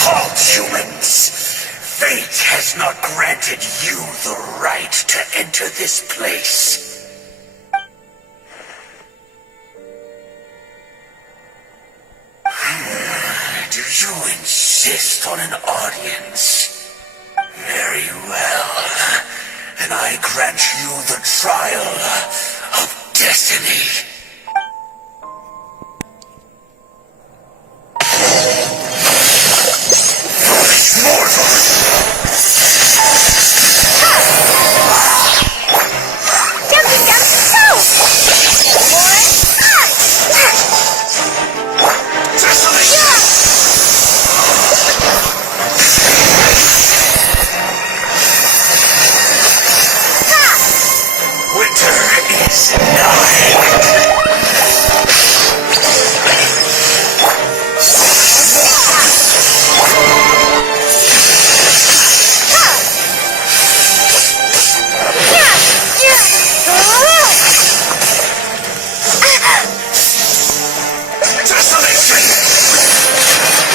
Halt, humans! Fate has not granted you the right to enter this place. Do you insist on an audience? Very well. Then I grant you the trial of destiny. Foolish mortals! Winter is nigh. Desolation!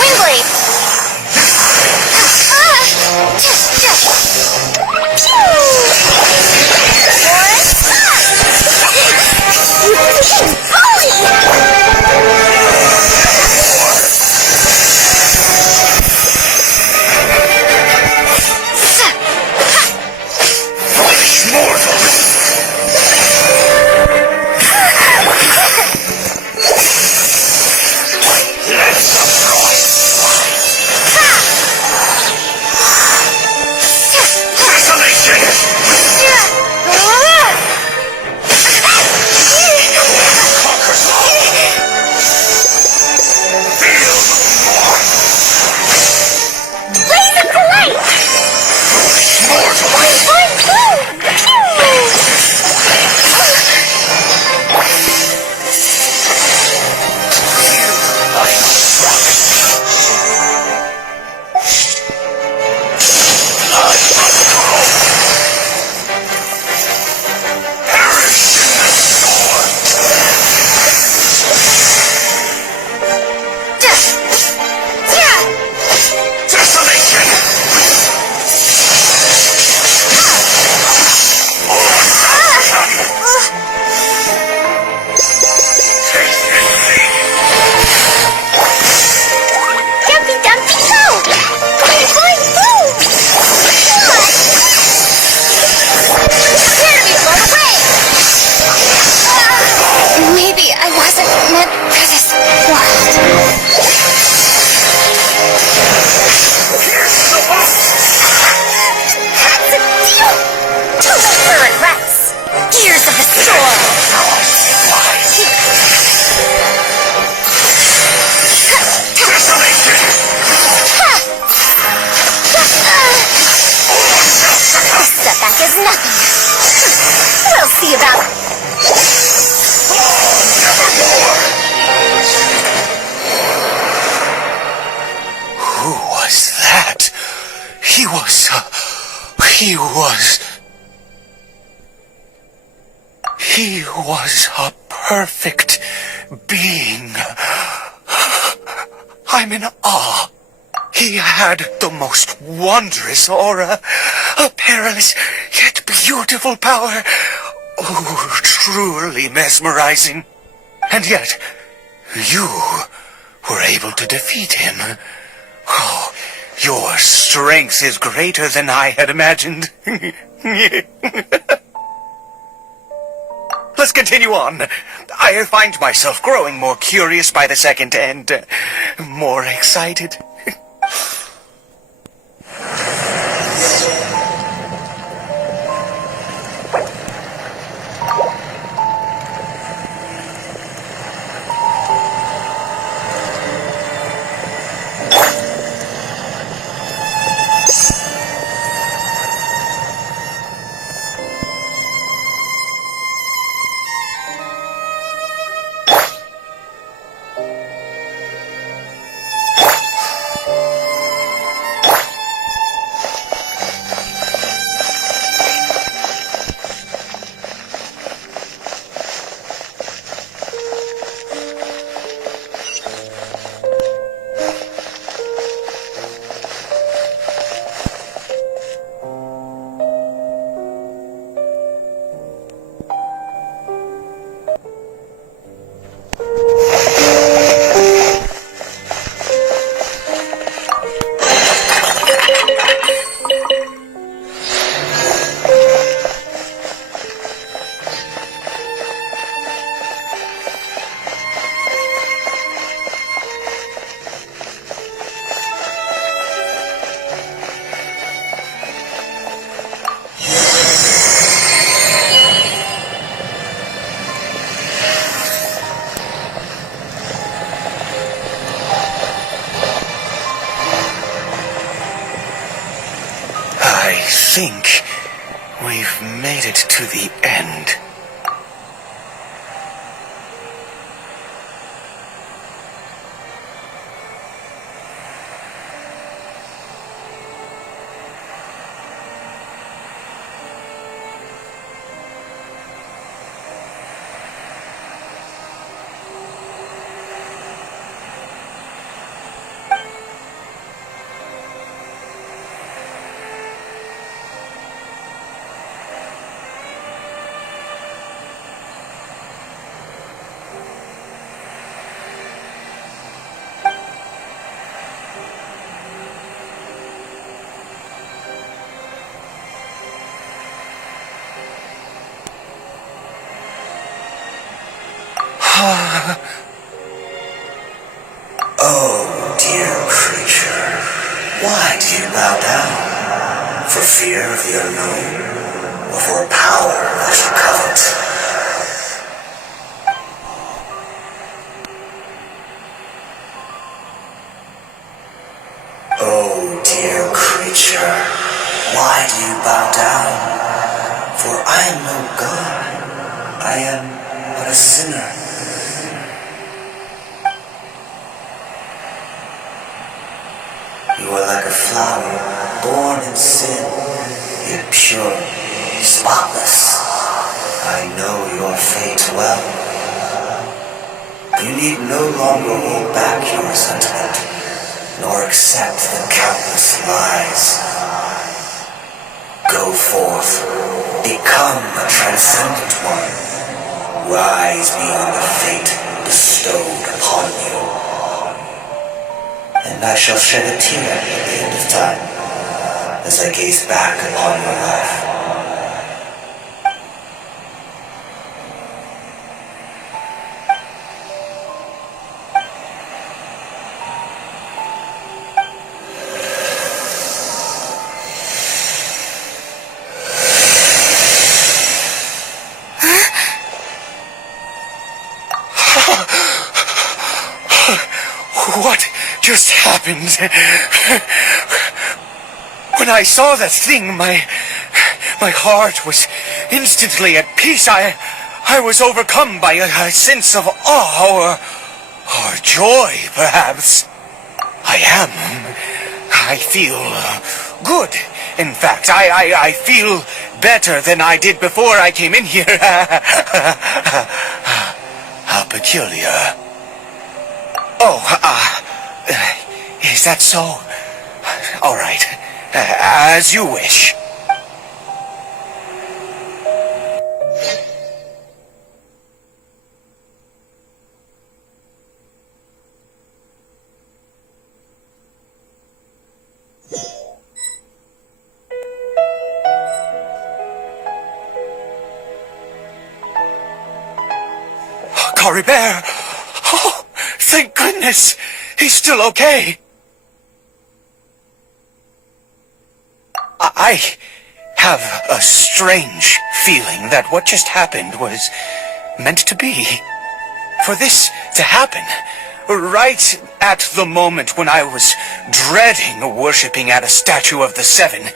Windblade! Foolish mortals! Let the frost fly! Desolation! Conquers all! Feel the warmth! Blaze of light! Foolish mortals! Perish in the storm! Desolation! Taste and see! Dumpy Dumpy Go! Boing Boing Boom! Prepare to be blown away! Maybe I wasn't meant for this world. Here's the box! That's a deal! To the current rights! Gears of the storm! Desolation! Setback is nothing. We'll see about Nevermore! Who was that? He was a perfect being. I'm in awe. He had the most wondrous aura, a perilous yet beautiful power. Oh, truly mesmerizing. And yet, you were able to defeat him. Oh, your strength is greater than I had imagined. let's continue on. I find myself growing more curious by the second and more excited. I think we've made it to the end. Oh, dear creature, why do you bow down? For fear of the unknown, or for power that you covet? Oh, dear creature, why do you bow down? For I am no god, I am but a sinner. You are like a flower, born in sin, yet pure, spotless. I know your fate well. You need no longer hold back your sentiment, nor accept the countless lies. Go forth, become a transcendent one. Rise beyond the fate bestowed upon you. And I shall shed a tear at the end of time, as I gaze back upon your life. What just happened? When I saw that thing, my heart was instantly at peace. I was overcome by a sense of awe or joy, perhaps. I feel good. In fact, I feel better than I did before I came in here. How peculiar. Oh, is that so? All right, as you wish. Caribert! Oh, thank goodness! He's still okay! I have a strange feeling that what just happened was meant to be. For this to happen, right at the moment when I was dreading worshipping at a statue of the Seven,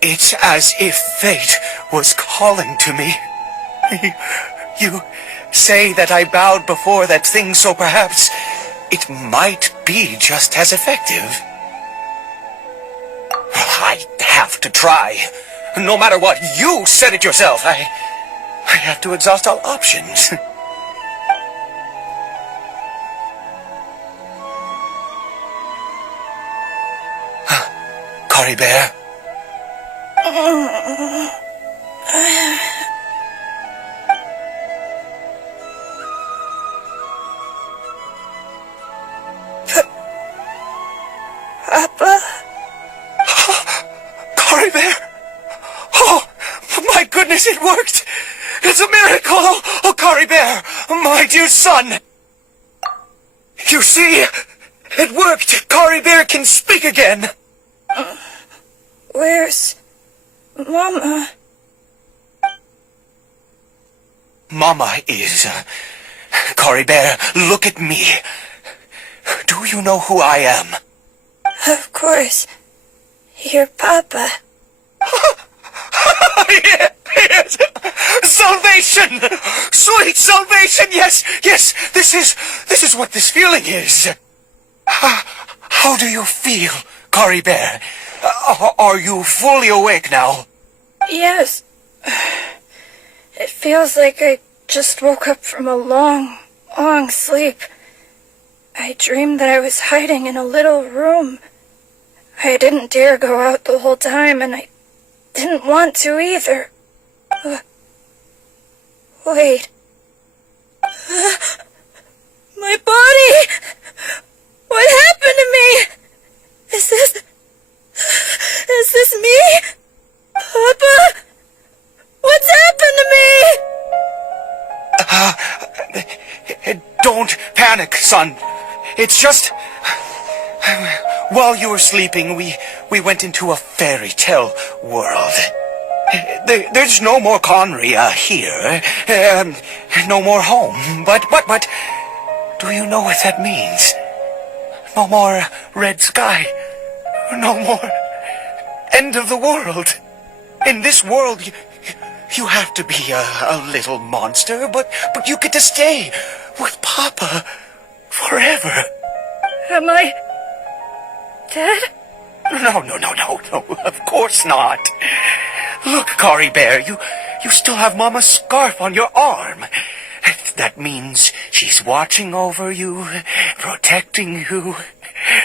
it's as if fate was calling to me. You say that I bowed before that thing, so perhaps it might be just as effective. I have to try. No matter what, you said it yourself. I have to exhaust all options. Caribert? Papa? Caribert! Oh, my goodness, it worked! It's a miracle! Oh, Caribert, my dear son! You see, it worked! Caribert can speak again! Where's Mama? Mama is... Caribert, look at me. Do you know who I am? Of course. Your Papa. Yes! Salvation! Sweet salvation! Yes! Yes! This is what this feeling is. How do you feel, Caribert? Are you fully awake now? Yes. It feels like I just woke up from a long, long sleep. I dreamed that I was hiding in a little room. I didn't dare go out the whole time, and I didn't want to either. Wait. My body! What happened to me? Is this me? Papa? What's happened to me? Don't panic, son. It's just... While you were sleeping, we went into a fairy tale world. There's no more Conria here. No more home. But, do you know what that means? No more red sky. No more end of the world. In this world, you have to be a little monster, but you get to stay with Papa forever. Am I dead? No, of course not. Look, Caribert, you still have Mama's scarf on your arm. That means she's watching over you, protecting you.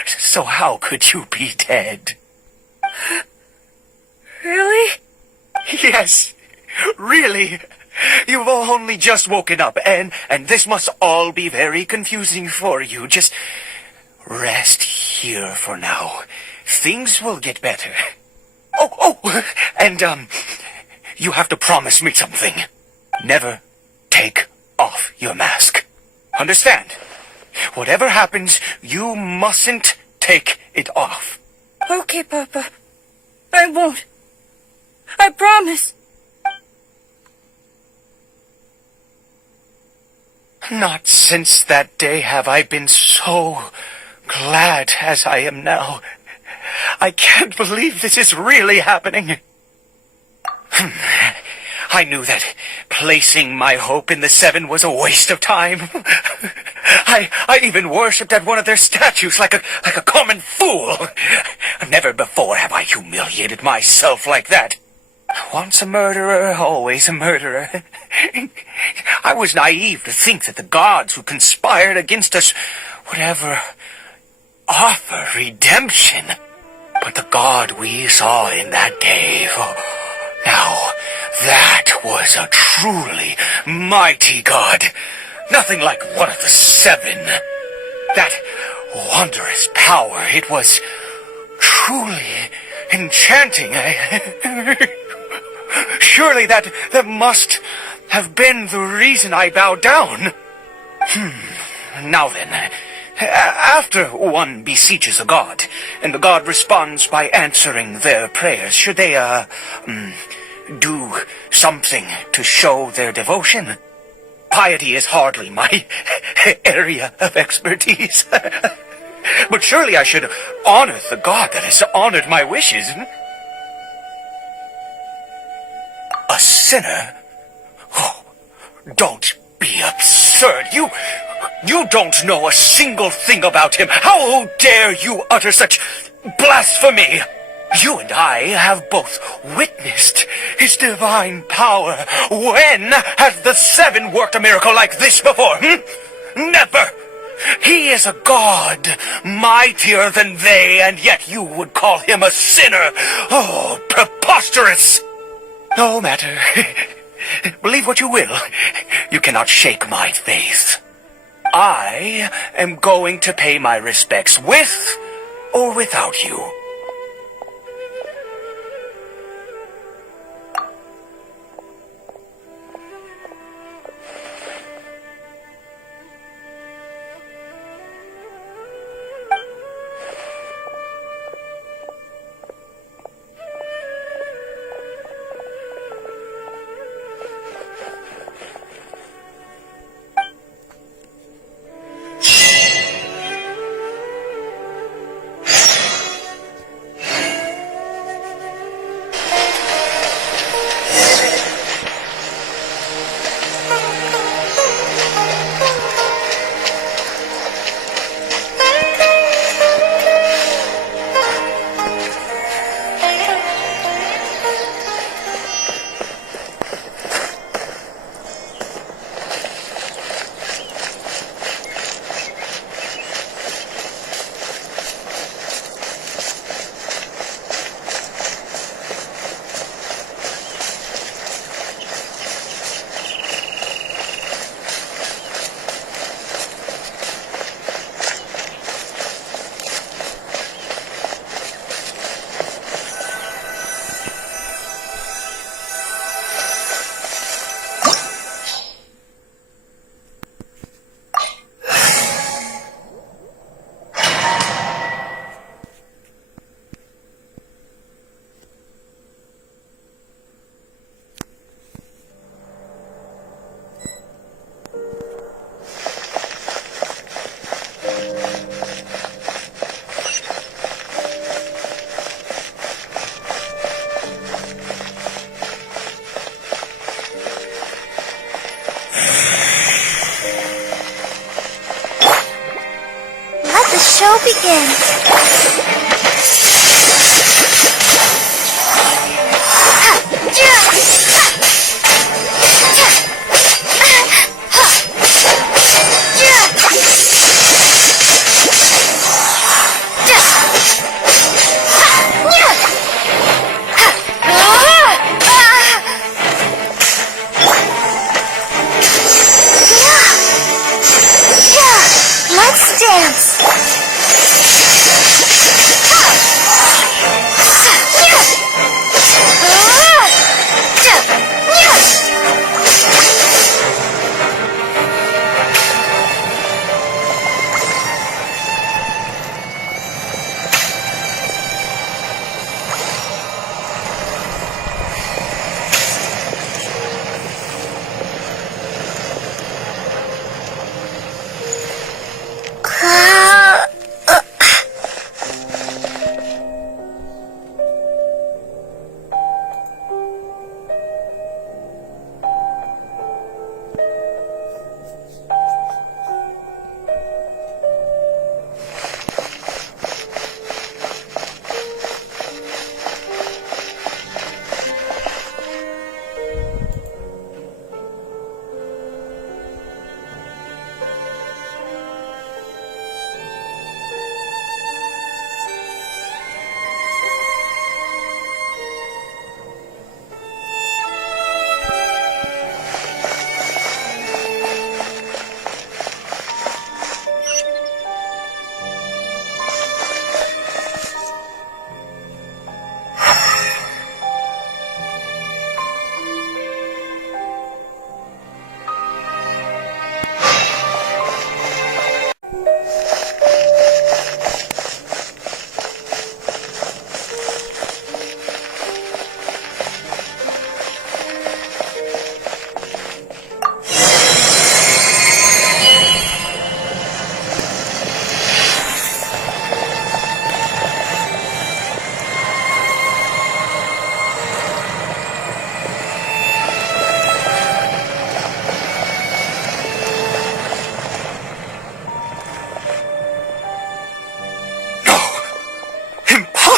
So how could you be dead? Really? Yes, really. You've only just woken up, and this must all be very confusing for you. Just rest here for now. Things will get better. Oh, and, you have to promise me something. Never take off your mask. Understand? Whatever happens, you mustn't take it off. Okay, Papa. I won't. I promise. Not since that day have I been so glad as I am now. I can't believe this is really happening. I knew that placing my hope in the Seven was a waste of time. I even worshipped at one of their statues like a common fool. Never before have I humiliated myself like that. Once a murderer, always a murderer. I was naive to think that the gods who conspired against us would ever offer redemption. But the God we saw in that cave, now that was a truly mighty God. Nothing like one of the Seven. That wondrous power, it was truly enchanting. Surely that must have been the reason I bowed down. Now then, after one beseeches a god, and the god responds by answering their prayers, should they, do something to show their devotion? Piety is hardly my area of expertise. But surely I should honor the god that has honored my wishes. A sinner? Oh, don't be absurd. You don't know a single thing about him. How dare you utter such blasphemy? You and I have both witnessed his divine power. When has the Seven worked a miracle like this before? Never! He is a god, mightier than they, and yet you would call him a sinner. Oh, preposterous! No matter. Believe what you will. You cannot shake my faith. I am going to pay my respects with or without you. show begins. Let's dance.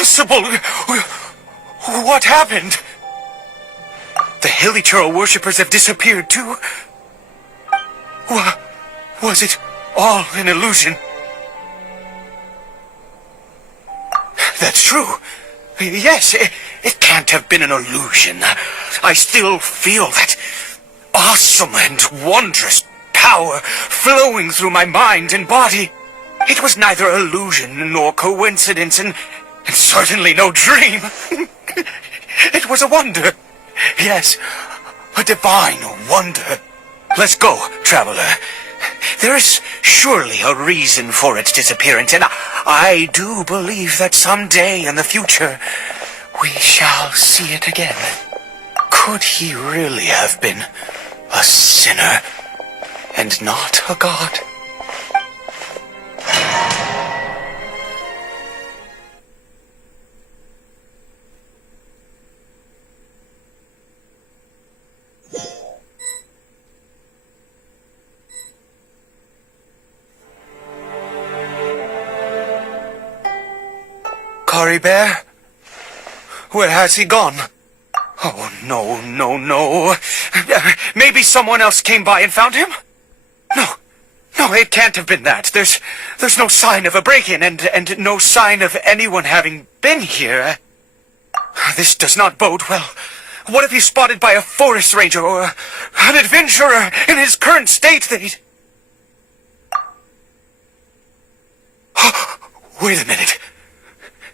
impossible! What happened? The Hilichurl worshippers have disappeared too? Was it all an illusion? That's true. Yes, it can't have been an illusion. I still feel that awesome and wondrous power flowing through my mind and body. It was neither illusion nor coincidence, and certainly no dream. It was a wonder. Yes, a divine wonder. Let's go, traveler. There is surely a reason for its disappearance, and I do believe that someday in the future we shall see it again. Could he really have been a sinner and not a god? Caribert? Where has he gone? Oh, no, no, no. Maybe someone else came by and found him? No, it can't have been that. There's no sign of a break-in and no sign of anyone having been here. This does not bode well. What if he's spotted by a forest ranger or an adventurer in his current state? Wait a minute.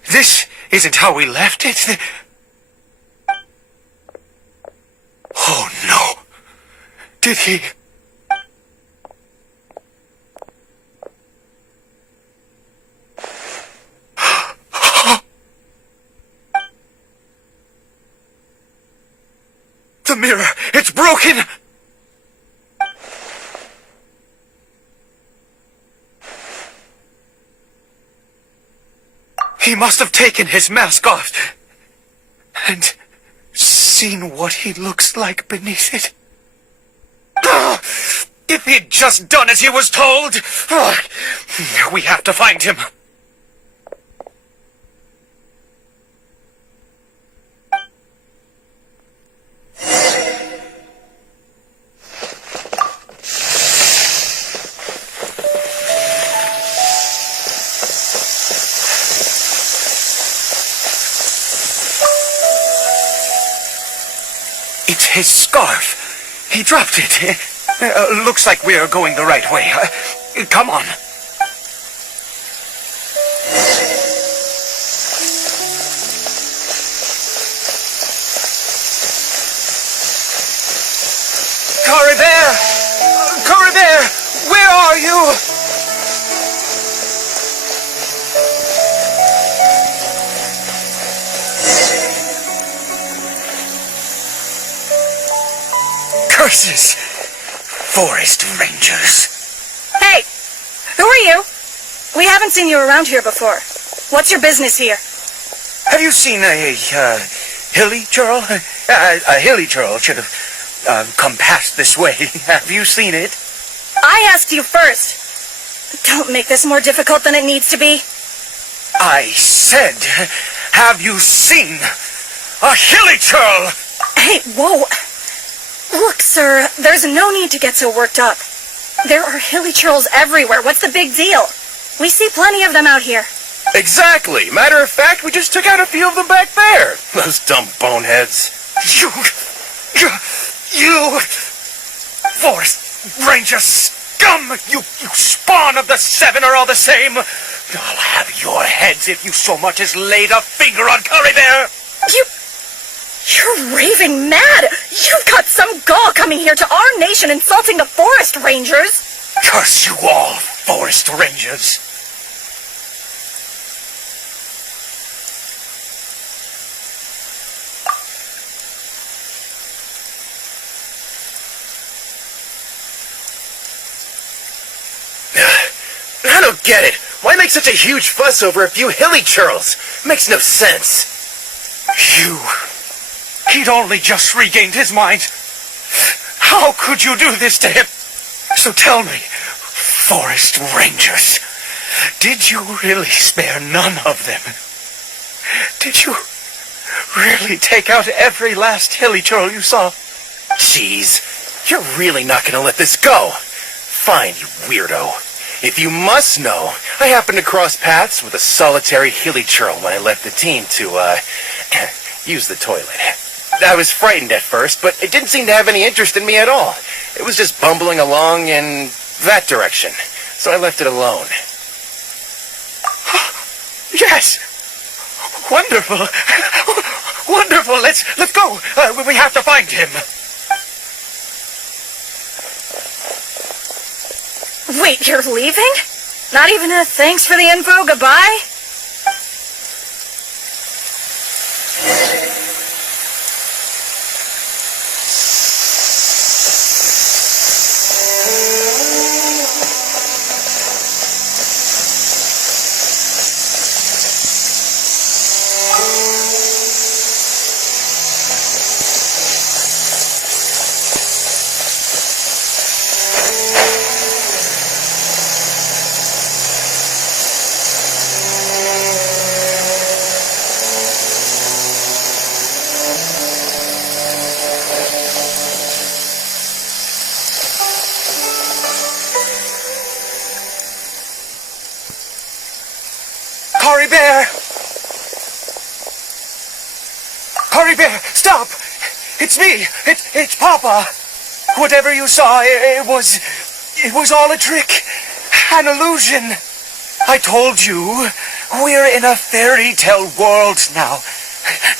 This isn't how we left it. Oh, no. Did he... The mirror! It's broken! He must have taken his mask off and seen what he looks like beneath it. If he'd just done as he was told! We have to find him. It's his scarf. He dropped it. Looks like we're going the right way. Come on. Caribert! Caribert! Where are you? Curses! Forest rangers. Hey! Who are you? We haven't seen you around here before. What's your business here? Have you seen a Hilichurl? A Hilichurl should have come past this way. Have you seen it? I asked you first. Don't make this more difficult than it needs to be. I said, have you seen a Hilichurl? Hey, whoa! Look, sir, there's no need to get so worked up. There are Hilichurls everywhere. What's the big deal? We see plenty of them out here. Exactly. Matter of fact, we just took out a few of them back there. Those dumb boneheads. You Forest Ranger scum! You spawn of the Seven are all the same. I'll have your heads if you so much as laid a finger on Caribert. You're raving mad! You've got some gall coming here to our nation insulting the Forest Rangers! Curse you all, Forest Rangers! I don't get it. Why make such a huge fuss over a few Hilichurls? Makes no sense. He'd only just regained his mind. How could you do this to him? So tell me, Forest Rangers, did you really spare none of them? Did you really take out every last hilly churl you saw? Jeez, you're really not gonna let this go. Fine, you weirdo. If you must know, I happened to cross paths with a solitary hilly churl when I left the team to, use the toilet. I was frightened at first, but it didn't seem to have any interest in me at all. It was just bumbling along in that direction, so I left it alone. Yes! Wonderful! Wonderful! Let's go! We have to find him! Wait, you're leaving? Not even a thanks for the info, goodbye? Caribert! Caribert, stop! It's me! It's Papa! Whatever you saw, it was all a trick! An illusion! I told you, we're in a fairy tale world now.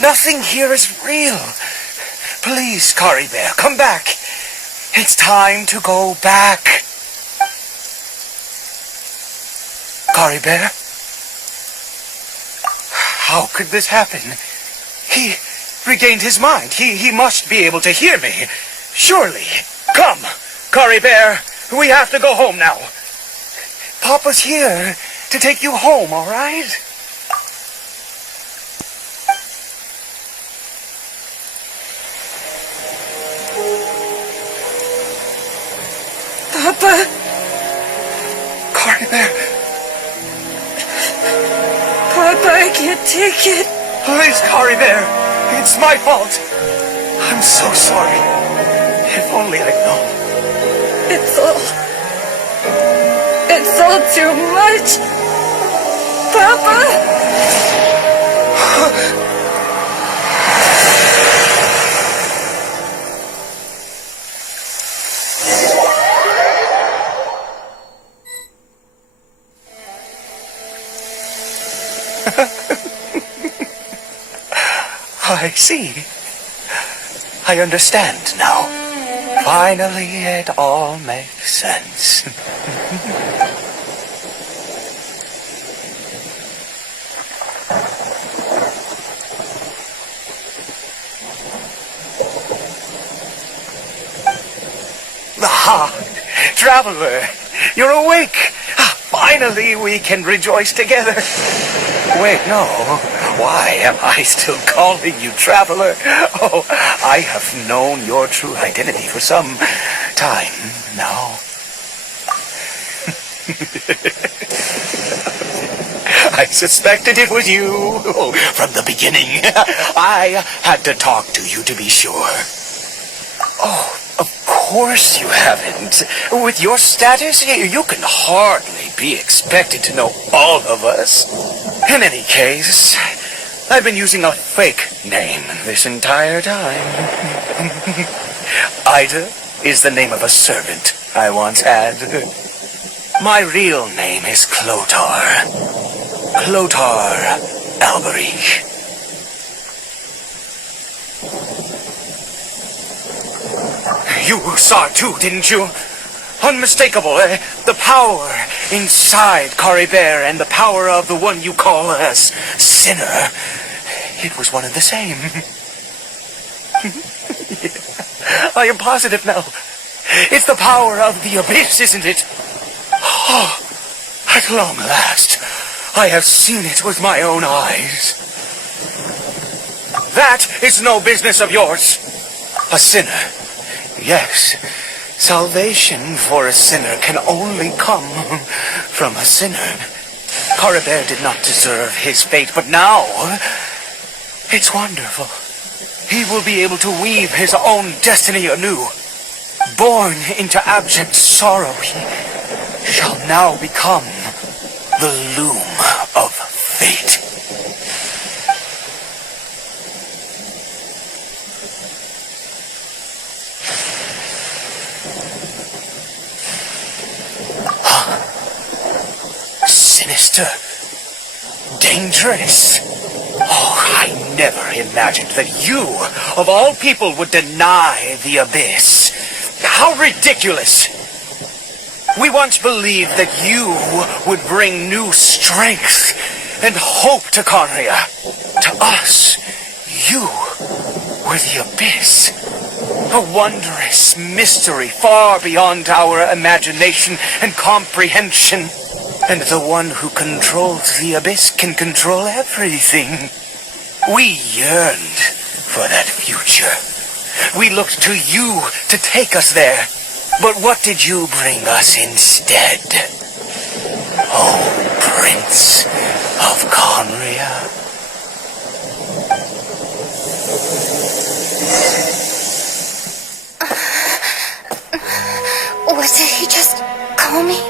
Nothing here is real. Please, Caribert, come back. It's time to go back. Caribert? How could this happen? He regained his mind. He must be able to hear me. Surely. Come, Caribert. We have to go home now. Papa's here to take you home, all right? Papa? Caribert. Papa, I can't take it. Please, Caribert. It's my fault. I'm so sorry. If only I'd known. It's all too much. Papa? I see. I understand now. Finally, it all makes sense. Ah, Traveler, you're awake. Finally, we can rejoice together. Wait, no. Why am I still calling you Traveler? Oh, I have known your true identity for some time now. I suspected it was you. Oh, from the beginning. I had to talk to you to be sure. Oh, of course you haven't. With your status, you can hardly be expected to know all of us. In any case, I've been using a fake name this entire time. Ida is the name of a servant I once had. My real name is Clotar. Clotar Alberich. You saw it too, didn't you? Unmistakable, the power inside Caribert and the power of the one you call a sinner. It was one and the same. Yeah. I am positive now. It's the power of the abyss, isn't it? Oh, at long last, I have seen it with my own eyes. That is no business of yours. A sinner. Yes. Salvation for a sinner can only come from a sinner. Caribert did not deserve his fate, but now It's wonderful. He will be able to weave his own destiny anew. Born into abject sorrow, he shall now become the loom of fate. Sinister. Dangerous. Oh, I never imagined that you, of all people, would deny the abyss. How ridiculous! We once believed that you would bring new strength and hope to Conria. To us, you were the abyss. A wondrous mystery far beyond our imagination and comprehension. And the one who controls the abyss can control everything. We yearned for that future. We looked to you to take us there. But what did you bring us instead? Oh, Prince of Conria. What did he just call me?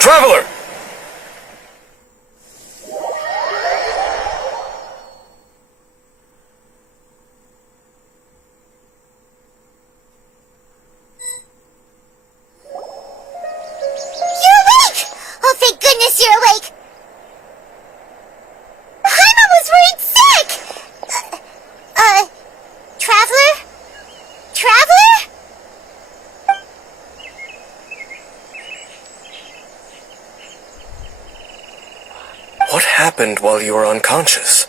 Traveler! You're awake! Oh, thank goodness you're awake! Paimon was worried sick! Traveler? Traveler? What happened while you were unconscious?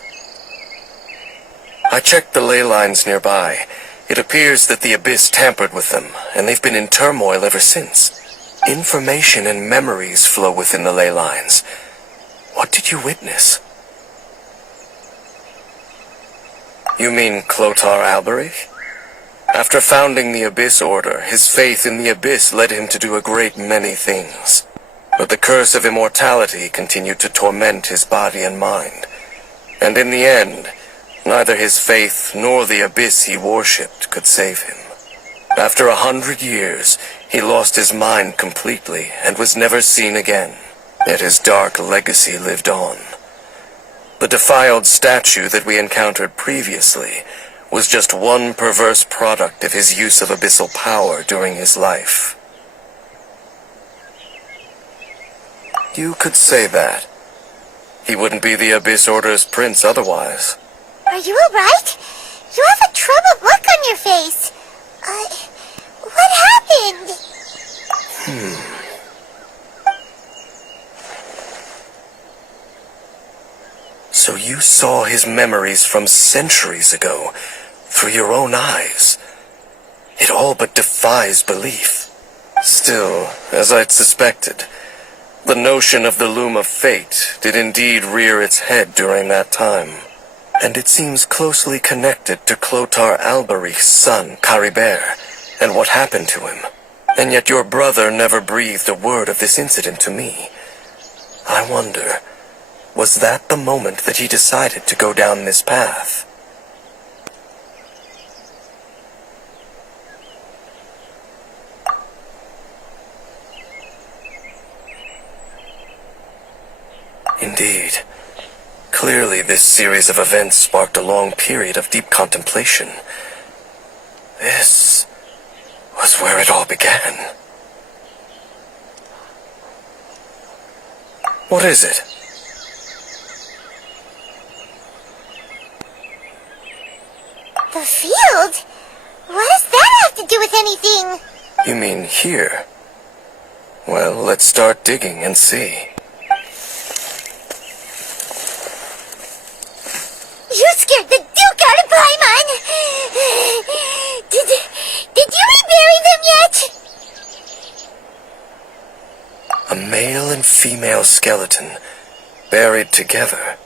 I checked the ley lines nearby. It appears that the abyss tampered with them, and they've been in turmoil ever since. Information and memories flow within the ley lines. What did you witness? You mean Clotar Alberich? After founding the Abyss Order, his faith in the Abyss led him to do a great many things. But the curse of immortality continued to torment his body and mind. And in the end, neither his faith nor the Abyss he worshipped could save him. After 100 years, he lost his mind completely and was never seen again. Yet his dark legacy lived on. The defiled statue that we encountered previously was just one perverse product of his use of abyssal power during his life. You could say that. He wouldn't be the Abyss Order's prince otherwise. Are you alright? You have a troubled look on your face. What happened? So you saw his memories from centuries ago, through your own eyes. It all but defies belief. Still, as I'd suspected, the notion of the Loom of Fate did indeed rear its head during that time. And it seems closely connected to Clotar Alberich's son, Caribert, and what happened to him. And yet your brother never breathed a word of this incident to me. I wonder, was that the moment that he decided to go down this path? Indeed. Clearly, this series of events sparked a long period of deep contemplation. This was where it all began. What is it? The field? What does that have to do with anything? You mean here? Well, let's start digging and see. You Master, the Duke out of Paimon! Did you rebury them yet? A male and female skeleton buried together.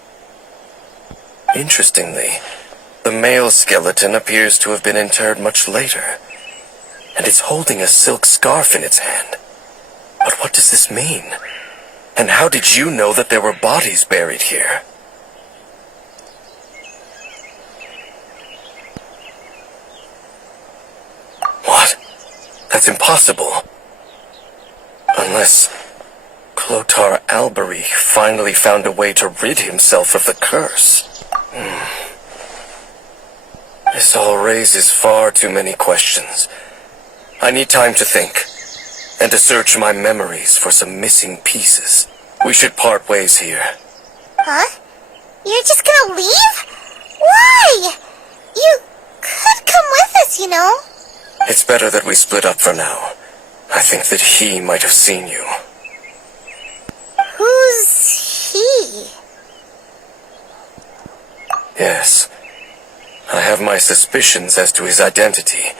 Interestingly, the male skeleton appears to have been interred much later, and it's holding a silk scarf in its hand. But what does this mean? And how did you know that there were bodies buried here? What? That's impossible. Unless Clotar Albery finally found a way to rid himself of the curse. This all raises far too many questions. I need time to think, and to search my memories for some missing pieces. We should part ways here. Huh? You're just gonna leave? Why? You could come with us, you know. It's better that we split up for now. I think that he might have seen you. Who's he? Yes. I have my suspicions as to his identity,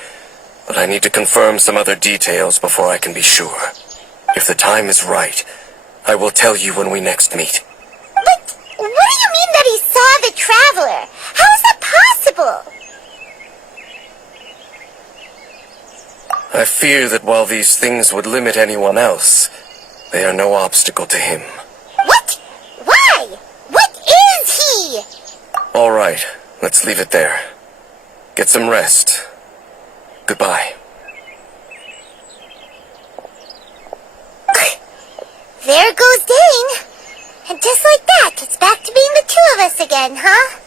but I need to confirm some other details before I can be sure. If the time is right, I will tell you when we next meet. But what do you mean that he saw the Traveler? How is that possible? I fear that while these things would limit anyone else, they are no obstacle to him. What? Why? What is he? All right, let's leave it there. Get some rest. Goodbye. There goes Dane. And just like that, it's back to being the two of us again, huh?